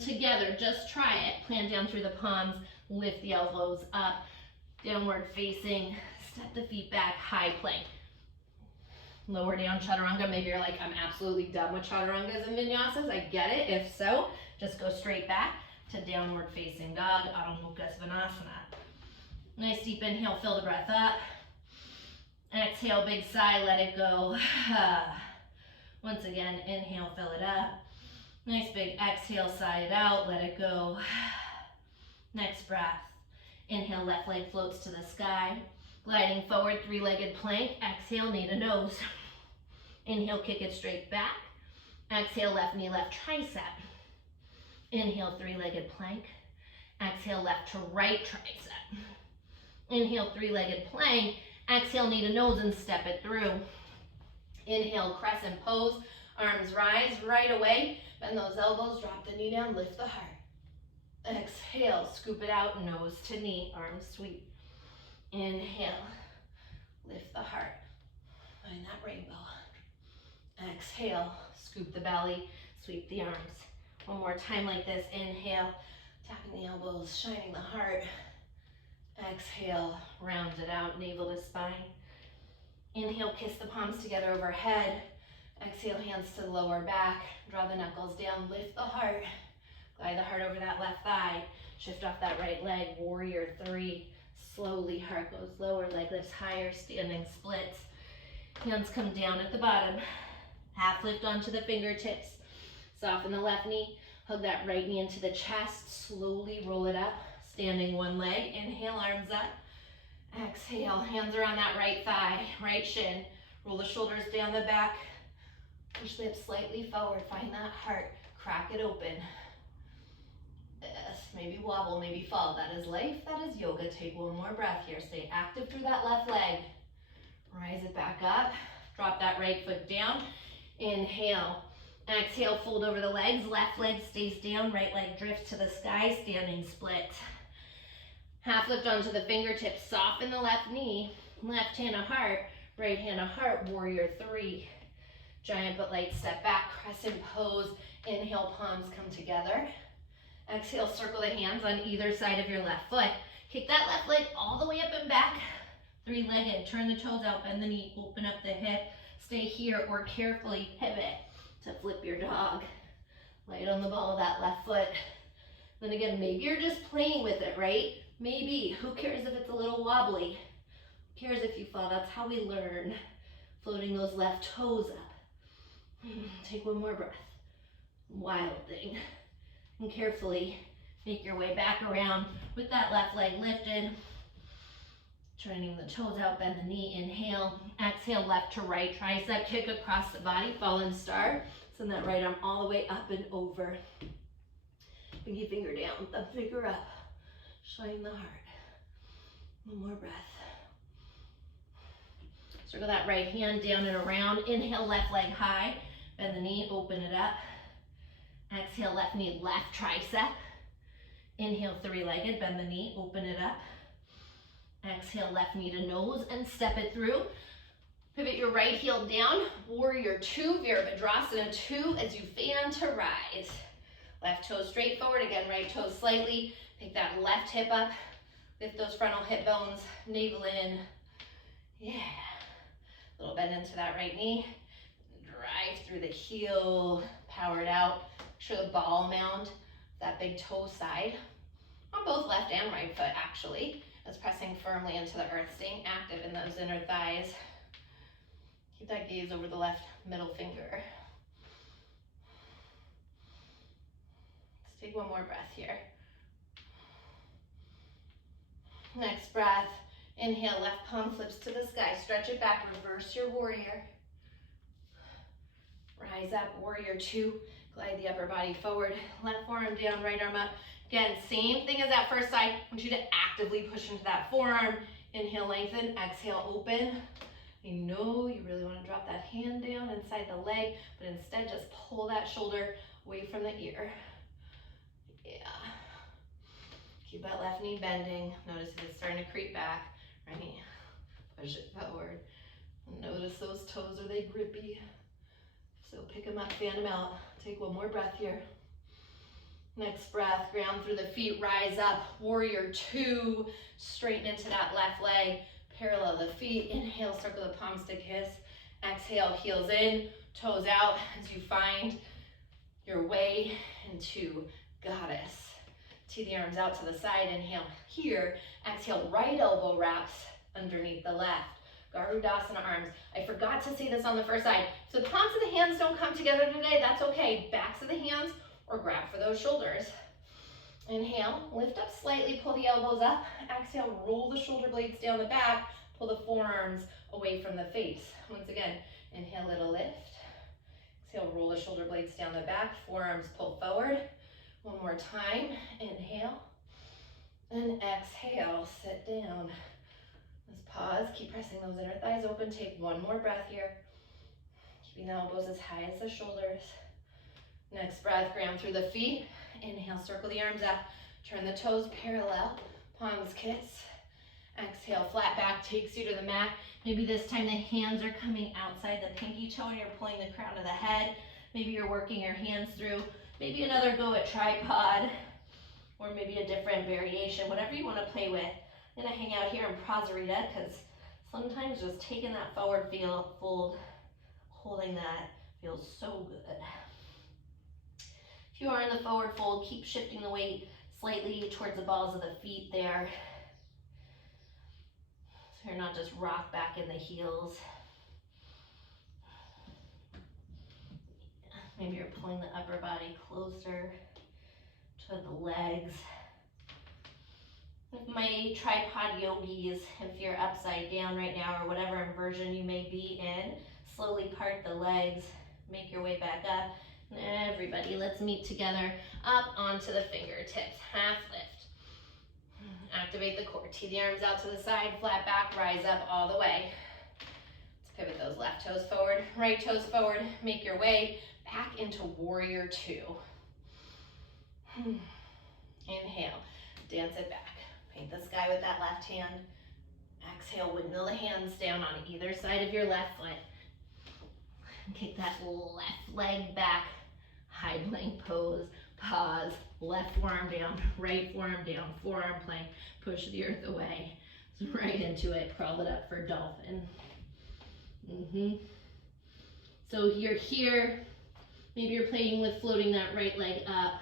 Together, just try it. Plant down through the palms, lift the elbows up, downward facing, step the feet back, high plank. Lower down chaturanga. Maybe you're like, I'm absolutely done with chaturangas and vinyasas. I get it. If so, just go straight back to downward facing dog, Adho Mukha Svanasana. Nice deep inhale, fill the breath up. Exhale, big sigh, let it go. Once again, inhale, fill it up. Nice big exhale, sigh it out, let it go. Next breath. Inhale, left leg floats to the sky. Gliding forward, three-legged plank. Exhale, knee to nose. Inhale, kick it straight back. Exhale, left knee, left tricep. Inhale, three-legged plank. Exhale, left to right tricep. Inhale, three-legged plank. Exhale, knee to nose and step it through. Inhale, crescent pose, arms rise right away. Bend those elbows, drop the knee down, lift the heart. Exhale, scoop it out, nose to knee, arms sweep. Inhale, lift the heart. Find that rainbow. Exhale, scoop the belly, sweep the arms. One more time like this. Inhale, tapping the elbows, shining the heart. Exhale, round it out, navel to spine. Inhale, kiss the palms together overhead. Exhale, hands to the lower back. Draw the knuckles down, lift the heart. Glide the heart over that left thigh. Shift off that right leg, Warrior 3. Slowly, heart goes lower, leg lifts higher, standing splits. Hands come down at the bottom. Half lift onto the fingertips. Soften the left knee. Hug that right knee into the chest. Slowly roll it up. Standing one leg. Inhale, arms up. Exhale, hands around that right thigh, right shin. Roll the shoulders down the back. Push the hips slightly forward. Find that heart. Crack it open. Yes, maybe wobble, maybe fall. That is life. That is yoga. Take one more breath here. Stay active through that left leg. Rise it back up. Drop that right foot down. Inhale. Exhale, fold over the legs. Left leg stays down. Right leg drifts to the sky. Standing split. Half lift onto the fingertips. Soften the left knee. Left hand to heart. Right hand to heart. Warrior 3. Giant but light step back. Crescent pose. Inhale, palms come together. Exhale, circle the hands on either side of your left foot. Kick that left leg all the way up and back. Three-legged, turn the toes out, bend the knee, open up the hip, stay here or carefully pivot to flip your dog. Light on the ball of that left foot. Then again, maybe you're just playing with it, right? Maybe. Who cares if it's a little wobbly? Who cares if you fall? That's how we learn. Floating those left toes up. Take one more breath. Wild thing. And carefully make your way back around with that left leg lifted. Turning the toes out, bend the knee, inhale. Exhale, left to right, tricep kick across the body, fallen star. Send that right arm all the way up and over. Pinky finger down, thumb finger up. Shine the heart. One more breath. Circle that right hand down and around. Inhale, left leg high. Bend the knee, open it up. Exhale, left knee, left tricep. Inhale, three-legged, bend the knee, open it up. Exhale, left knee to nose and step it through. Pivot your right heel down. Warrior two, Virabhadrasana 2 as you fan to rise. Left toe straight forward, again, right toe slightly. Pick that left hip up. Lift those frontal hip bones, navel in. Yeah. Little bend into that right knee. Drive through the heel, power it out. Show the ball mound, that big toe side. On both left and right foot, actually. That's pressing firmly into the earth, staying active in those inner thighs. Keep that gaze over the left middle finger. Let's take one more breath here. Next breath, inhale, left palm flips to the sky. Stretch it back, reverse your warrior. Rise up, warrior two. Glide the upper body forward. Left forearm down, right arm up. Again, same thing as that first side. I want you to actively push into that forearm. Inhale, lengthen. Exhale, open. I know you really want to drop that hand down inside the leg, but instead just pull that shoulder away from the ear. Yeah. Keep that left knee bending. Notice if it's starting to creep back. Right knee. Push it forward. Notice those toes, are they grippy? So pick them up, fan them out. Take one more breath here. Next breath, ground through the feet, rise up, warrior two. Straighten into that left leg, parallel the feet. Inhale, circle the palms to kiss. Exhale, heels in, toes out as you find your way into goddess. Tee the arms out to the side, inhale here. Exhale, right elbow wraps underneath the left. Garudasana arms. I forgot to say this on the first side. So the palms of the hands don't come together today, that's okay. Backs of the hands or grab for those shoulders. Inhale, lift up slightly, pull the elbows up. Exhale, roll the shoulder blades down the back, pull the forearms away from the face. Once again, inhale, little lift. Exhale, roll the shoulder blades down the back, forearms pull forward. One more time, inhale. And exhale, sit down. Let's pause, keep pressing those inner thighs open. Take one more breath here. Keeping the elbows as high as the shoulders. Next breath, ground through the feet. Inhale, circle the arms up. Turn the toes parallel, palms kiss. Exhale, flat back takes you to the mat. Maybe this time the hands are coming outside the pinky toe and you're pulling the crown of the head. Maybe you're working your hands through. Maybe another go at tripod, or maybe a different variation, whatever you want to play with. I'm gonna hang out here in Prasarita because sometimes just taking that forward fold, holding that feels so good. If you are in the forward fold, keep shifting the weight slightly towards the balls of the feet there. So you're not just rock back in the heels. Maybe you're pulling the upper body closer to the legs. With my tripod yogis, if you're upside down right now or whatever inversion you may be in, slowly part the legs, make your way back up. Everybody, let's meet together up onto the fingertips, half lift. Activate the core, tee the arms out to the side, flat back, rise up all the way. Let's pivot those left toes forward, right toes forward, make your way back into warrior two. Inhale, dance it back. Paint the sky with that left hand. Exhale, windmill the hands down on either side of your left foot. Kick that left leg back, high plank pose, pause, left forearm down, right forearm down, forearm plank, push the earth away. Right into it, crawled it up for dolphin. So you're here, maybe you're playing with floating that right leg up.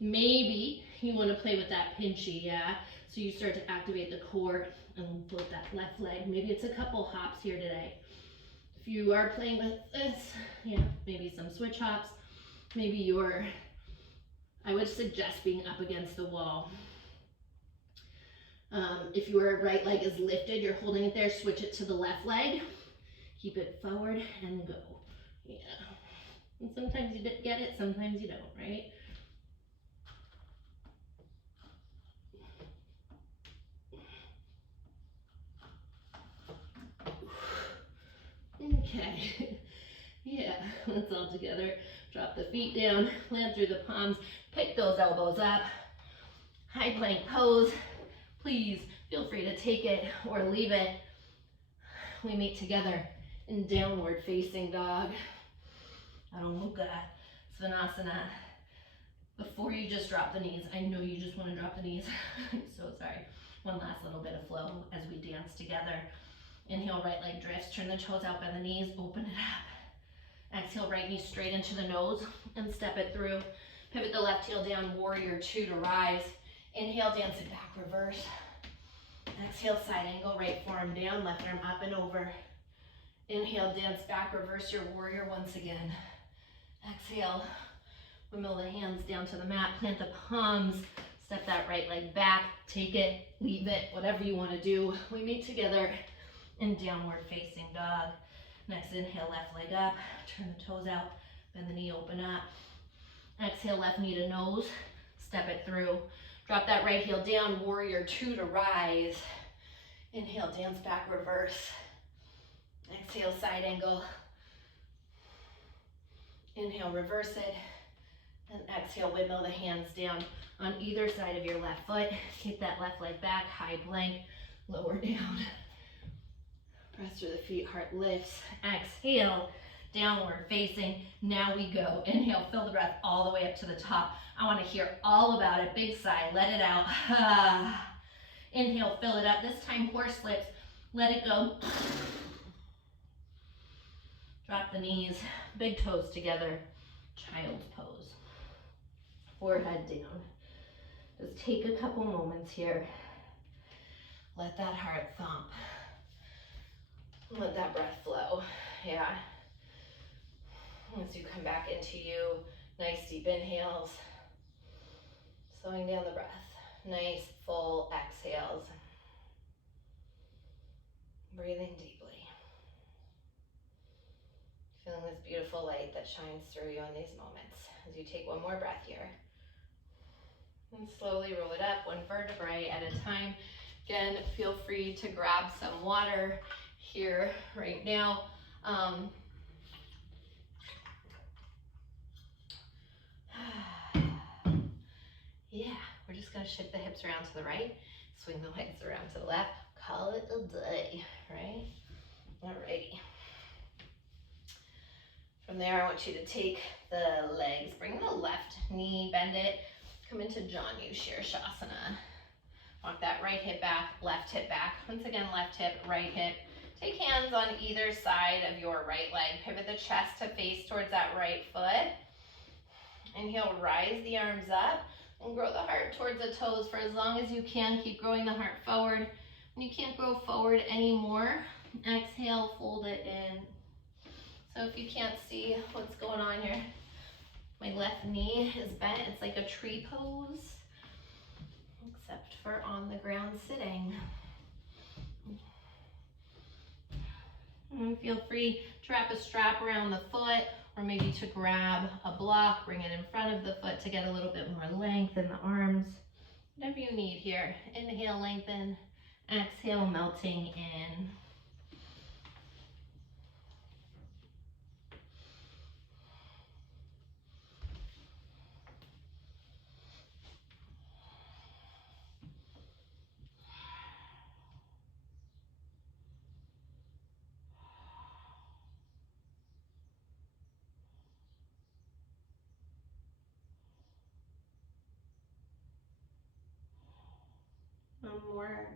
Maybe you want to play with that pinchy, yeah? So you start to activate the core and float that left leg. Maybe it's a couple hops here today. If you are playing with this, yeah, maybe some switch hops. Maybe I would suggest being up against the wall. If your right leg is lifted, you're holding it there, switch it to the left leg. Keep it forward and go. Yeah. And sometimes you get it, sometimes you don't, right? Okay. Yeah, let's all together. Drop the feet down, land through the palms, pick those elbows up. High plank pose. Please feel free to take it or leave it. We meet together in downward facing dog. Adho Mukha Svanasana. Before you just drop the knees, I know you just want to drop the knees. I'm so sorry. One last little bit of flow as we dance together. Inhale, right leg drifts, turn the toes out, bend the knees, open it up. Exhale, right knee straight into the nose and step it through. Pivot the left heel down, warrior two to rise. Inhale, dance it back, reverse. Exhale, side angle, right forearm down, left arm up and over. Inhale, dance back, reverse your warrior once again. Exhale, windmill the hands down to the mat, plant the palms, step that right leg back, take it, leave it, whatever you want to do. We meet together in downward facing dog. Next inhale, left leg up, turn the toes out, bend the knee, open up. Exhale, left knee to nose, step it through. Drop that right heel down, warrior two to rise. Inhale, dance back, reverse. Exhale, side angle. Inhale, reverse it. And exhale, windmill the hands down on either side of your left foot. Kick that left leg back, high plank, lower down. Press through the feet, heart lifts. Exhale, downward facing. Now we go. Inhale, fill the breath all the way up to the top. I want to hear all about it. Big sigh, let it out. Inhale, fill it up. This time, horse lips. Let it go. Drop the knees, big toes together. Child's pose. Forehead down. Just take a couple moments here. Let that heart thump. Let that breath flow. Yeah. As you come back into you, nice deep inhales. Slowing down the breath. Nice full exhales. Breathing deeply. Feeling this beautiful light that shines through you in these moments. As you take one more breath here. And slowly roll it up, one vertebrae at a time. Again, feel free to grab some water here right now. Yeah, we're just gonna shift the hips around to the right, swing the legs around to the left, call it a day, right? Alrighty. From there, I want you to take the legs, bring the left knee, bend it, come into Janu Shirshasana. Walk that right hip back, left hip back. Once again, left hip, right hip. Take hands on either side of your right leg. Pivot the chest to face towards that right foot. Inhale, rise the arms up and grow the heart towards the toes for as long as you can. Keep growing the heart forward. When you can't grow forward anymore, exhale, fold it in. So if you can't see what's going on here, my left knee is bent. It's like a tree pose, except for on the ground sitting. And feel free to wrap a strap around the foot, or maybe to grab a block, bring it in front of the foot to get a little bit more length in the arms. Whatever you need here. Inhale, lengthen. Exhale, melting in. One more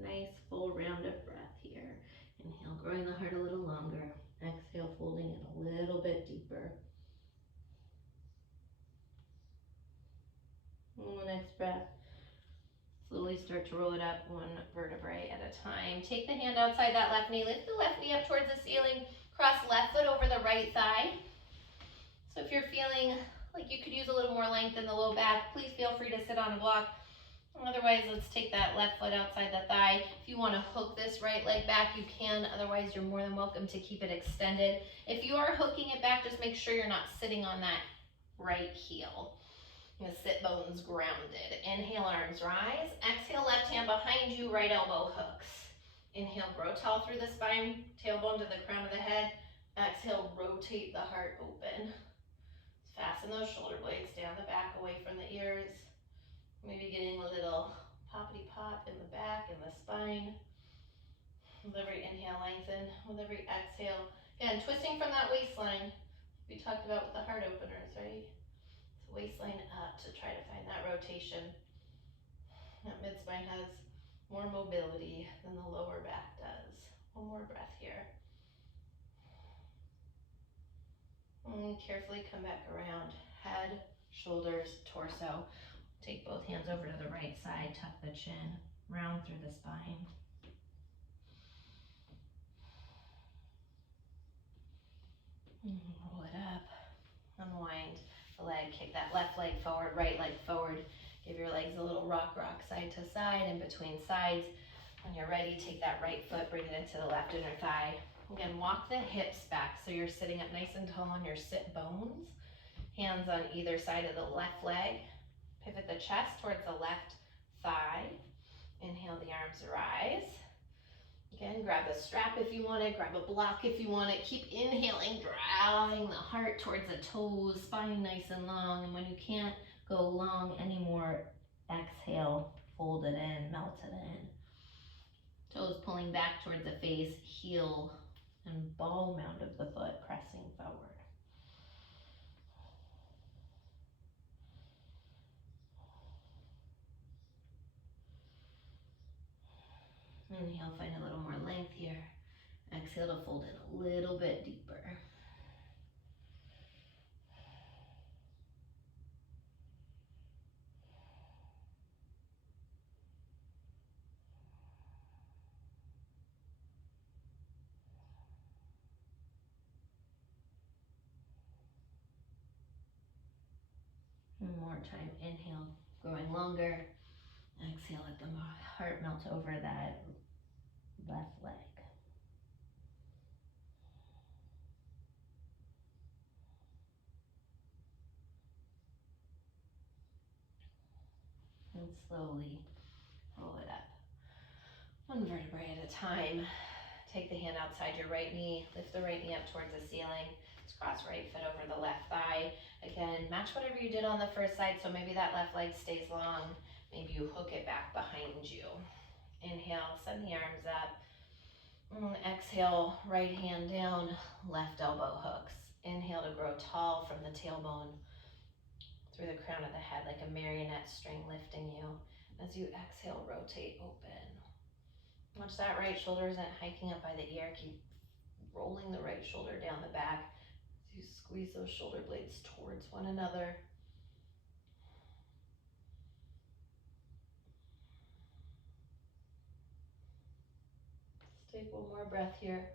nice full round of breath here. Inhale, growing the heart a little longer. Exhale, folding it a little bit deeper. And the next breath, slowly start to roll it up one vertebrae at a time. Take the hand outside that left knee. Lift the left knee up towards the ceiling. Cross left foot over the right thigh. So if you're feeling like you could use a little more length in the low back, please feel free to sit on a block. Otherwise, let's take that left foot outside the thigh. If you want to hook this right leg back, you can. Otherwise, you're more than welcome to keep it extended. If you are hooking it back, just make sure you're not sitting on that right heel. The sit bones grounded. Inhale, arms rise. Exhale, left hand behind you, right elbow hooks. Inhale, grow tall through the spine, tailbone to the crown of the head. Exhale, rotate the heart open. Fasten those shoulder blades down the back, away from the ears. Maybe getting a little poppity pop in the back and the spine. With every inhale, lengthen. With every exhale, again, twisting from that waistline. We talked about with the heart openers, right? So waistline up to try to find that rotation. That mid-spine has more mobility than the lower back does. One more breath here. And carefully come back around. Head, shoulders, torso. Take both hands over to the right side, tuck the chin, round through the spine. Roll it up, unwind the leg, kick that left leg forward, right leg forward. Give your legs a little rock side to side and between sides. When you're ready, take that right foot, bring it into the left inner thigh. Again, walk the hips back so you're sitting up nice and tall on your sit bones. Hands on either side of the left leg. Pivot the chest towards the left thigh. Inhale, the arms rise. Again, grab a strap if you want it, grab a block if you want it. Keep inhaling, drawing the heart towards the toes, spine nice and long. And when you can't go long anymore, exhale, fold it in, melt it in. Toes pulling back towards the face, heel and ball mound of the foot pressing forward. Inhale, find a little more length here. Exhale to fold in a little bit deeper. One more time, inhale, growing longer. Exhale, let the heart melt over that left leg. And slowly roll it up. One vertebrae at a time. Take the hand outside your right knee. Lift the right knee up towards the ceiling. Just cross right foot over the left thigh. Again, match whatever you did on the first side. So maybe that left leg stays long. Maybe you hook it back behind you. Inhale, send the arms up. Exhale, right hand down, left elbow hooks. Inhale to grow tall from the tailbone through the crown of the head like a marionette string lifting you. As you exhale, rotate open. Watch that right shoulder isn't hiking up by the ear. Keep rolling the right shoulder down the back as you squeeze those shoulder blades towards one another. Let's take one more breath here.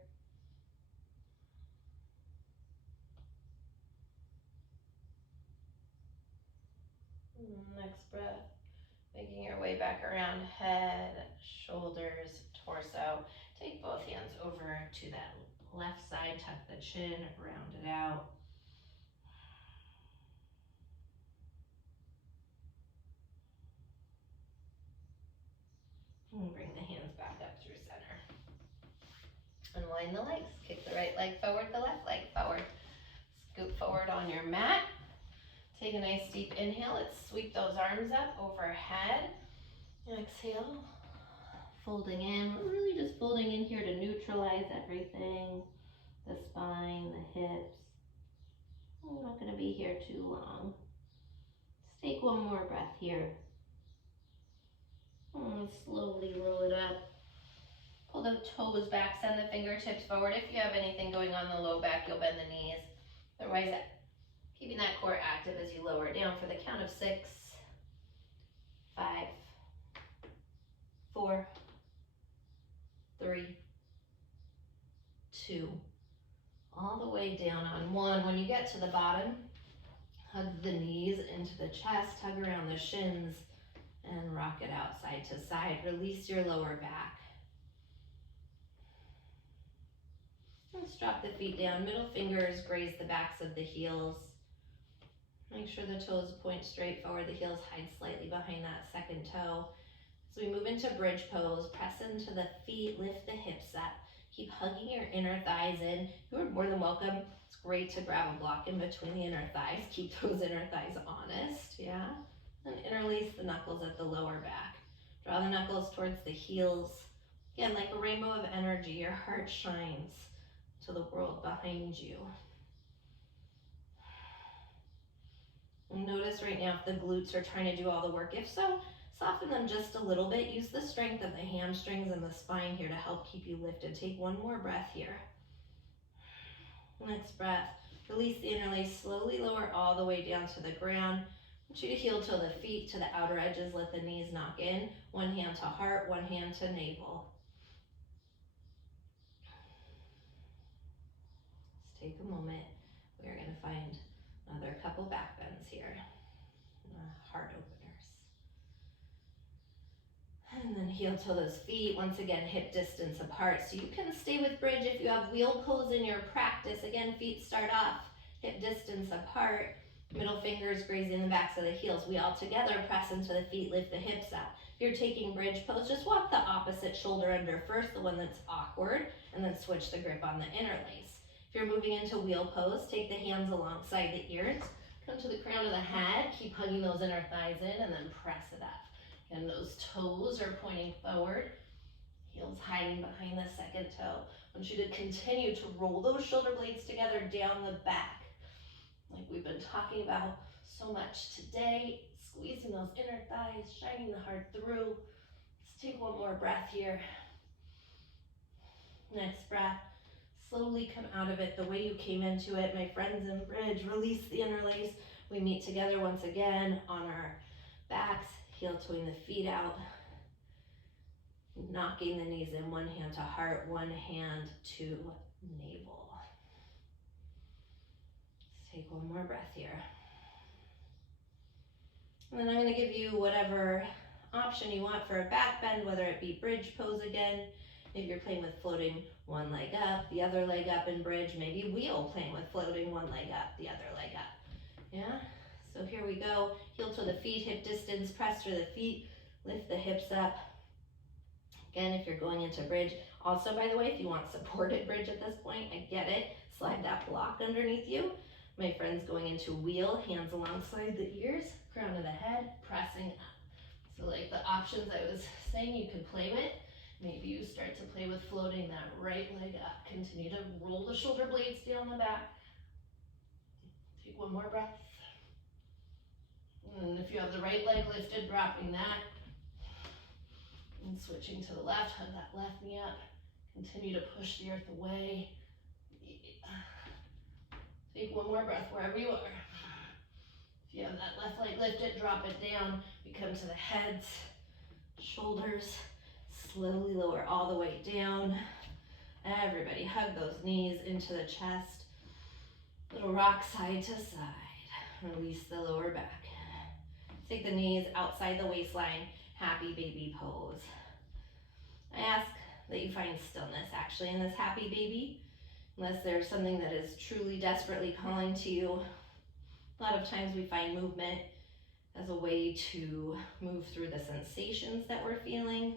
Next breath, making your way back around head, shoulders, torso. Take both hands over to that left side, tuck the chin, round it out. And bring the hands back up through center. Unwind the legs. Kick the right leg forward, the left leg forward. Scoot forward on your mat. Take a nice deep inhale. Let's sweep those arms up overhead. Exhale. Folding in. We're really just folding in here to neutralize everything. The spine, the hips. We're not going to be here too long. Let's take one more breath here. And slowly roll it up. Pull the toes back, send the fingertips forward. If you have anything going on the low back, you'll bend the knees. Otherwise, keeping that core active as you lower it down for the count of 6, 5, 4, 3, 2, all the way down on 1. When you get to the bottom, hug the knees into the chest, hug around the shins, and rock it out side to side. Release your lower back. Let's drop the feet down. Middle fingers graze the backs of the heels. Make sure the toes point straight forward. The heels hide slightly behind that second toe. As we move into bridge pose, press into the feet, lift the hips up. Keep hugging your inner thighs in. You are more than welcome. It's great to grab a block in between the inner thighs. Keep those inner thighs honest, yeah? And interlace the knuckles at the lower back. Draw the knuckles towards the heels. Again, like a rainbow of energy, your heart shines to the world behind you. And notice right now if the glutes are trying to do all the work. If so, soften them just a little bit. Use the strength of the hamstrings and the spine here to help keep you lifted. Take one more breath here. Next breath. Release the interlace. Slowly lower all the way down to the ground. I want you to heel toe the feet to the outer edges. Let the knees knock in. One hand to heart, one hand to navel. Let's take a moment. We're going to find another couple back bends here. Heart openers. And then heel toe those feet. Once again, hip distance apart. So you can stay with bridge if you have wheel pose in your practice. Again, feet start off hip distance apart. Middle fingers grazing the backs of the heels. We all together press into the feet, lift the hips out. If you're taking bridge pose, just walk the opposite shoulder under first, the one that's awkward, and then switch the grip on the interlace. If you're moving into wheel pose, take the hands alongside the ears, come to the crown of the head, keep hugging those inner thighs in, and then press it up. And those toes are pointing forward, heels hiding behind the second toe. I want you to continue to roll those shoulder blades together down the back, like we've been talking about so much today. Squeezing those inner thighs, shining the heart through. Let's take one more breath here. Next breath. Slowly come out of it the way you came into it. My friends in bridge, release the interlace. We meet together once again on our backs, heel toeing the feet out, knocking the knees in, one hand to heart, one hand to navel. Let's take one more breath here. And then I'm going to give you whatever option you want for a back bend, whether it be bridge pose again. If you're playing with floating one leg up, the other leg up in bridge, maybe wheel playing with floating one leg up, the other leg up. Yeah? So here we go. Heel to the feet, hip distance, press through the feet, lift the hips up. Again, if you're going into bridge, also by the way, if you want supported bridge at this point, I get it. Slide that block underneath you. My friends going into wheel, hands alongside the ears, crown of the head, pressing up. So like the options I was saying you could play with, maybe you start to play with floating that right leg up. Continue to roll the shoulder blades down the back. Take one more breath. And if you have the right leg lifted, dropping that. And switching to the left, hug that left knee up. Continue to push the earth away. Take one more breath wherever you are. If you have that left leg lifted, drop it down. We come to the heads, shoulders. Slowly lower all the way down. Everybody hug those knees into the chest. Little rock side to side. Release the lower back. Take the knees outside the waistline. Happy baby pose. I ask that you find stillness actually in this happy baby. Unless there's something that is truly desperately calling to you. A lot of times we find movement as a way to move through the sensations that we're feeling.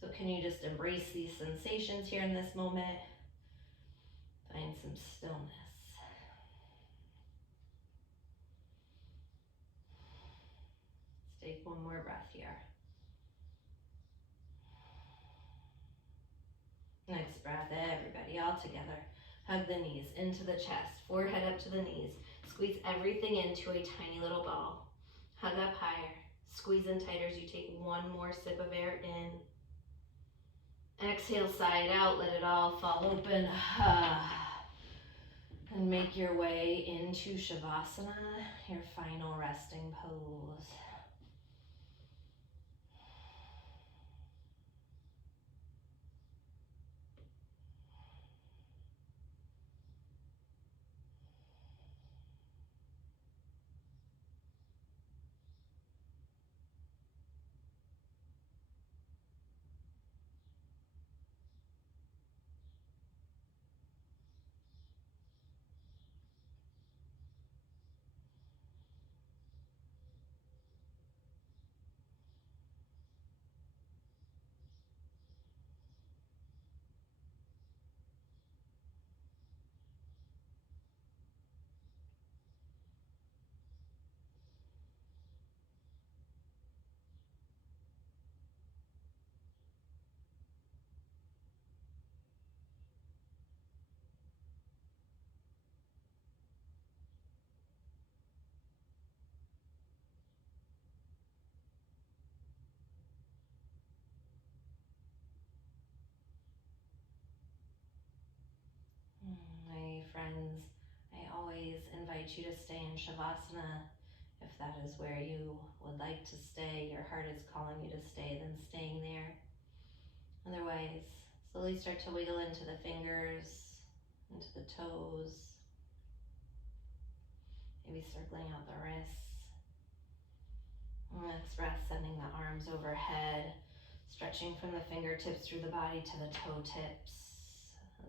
So can you just embrace these sensations here in this moment? Find some stillness. Let's take one more breath here. Next breath, everybody all together. Hug the knees into the chest, forehead up to the knees. Squeeze everything into a tiny little ball. Hug up higher, Squeeze in tighter as you take one more sip of air in. Exhale, sigh it out, let it all fall open. And make your way into Shavasana, your final resting pose. My friends, I always invite you to stay in Shavasana. If that is where you would like to stay, your heart is calling you to stay, then staying there. Otherwise, slowly start to wiggle into the fingers, into the toes, maybe circling out the wrists. Next breath, sending the arms overhead, stretching from the fingertips through the body to the toe tips,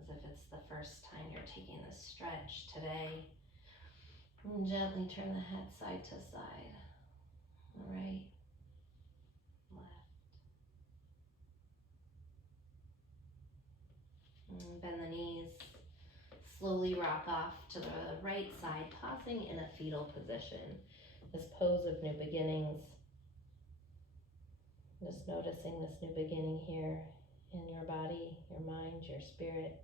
as if it's the first time you're taking this stretch today. And gently turn the head side to side, right, left. And bend the knees, slowly rock off to the right side, pausing in a fetal position. This pose of new beginnings. Just noticing this new beginning here in your body, your mind, your spirit.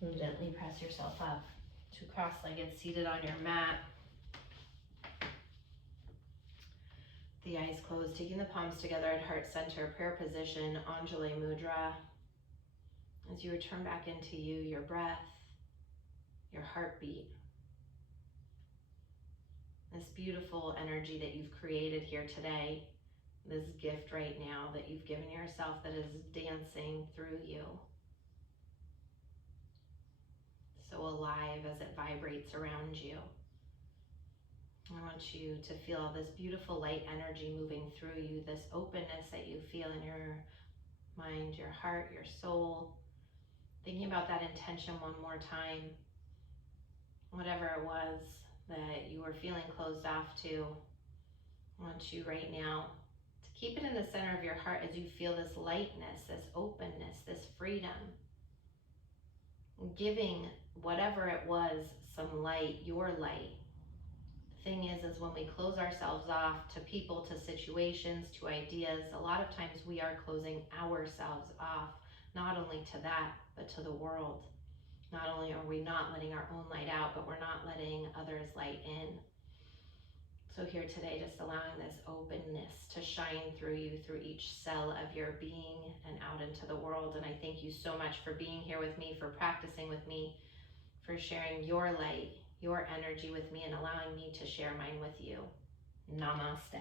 And gently press yourself up to cross-legged, seated on your mat. The eyes closed, taking the palms together at heart center, prayer position, Anjali Mudra. As you return back into you, your breath, your heartbeat, this beautiful energy that you've created here today, this gift right now that you've given yourself that is dancing through you. So alive as it vibrates around you. I want you to feel this beautiful light energy moving through you, this openness that you feel in your mind, your heart, your soul. Thinking about that intention one more time. Whatever it was that you were feeling closed off to, I want you right now to keep it in the center of your heart as you feel this lightness, this openness, this freedom. Giving whatever it was some light, your light. The thing is when we close ourselves off to people, to situations, to ideas, a lot of times we are closing ourselves off, not only to that, but to the world. Not only are we not letting our own light out, but we're not letting others' light in. So here today, just allowing this openness to shine through you, through each cell of your being and out into the world. And I thank you so much for being here with me, for practicing with me, for sharing your light, your energy with me, and allowing me to share mine with you. Namaste.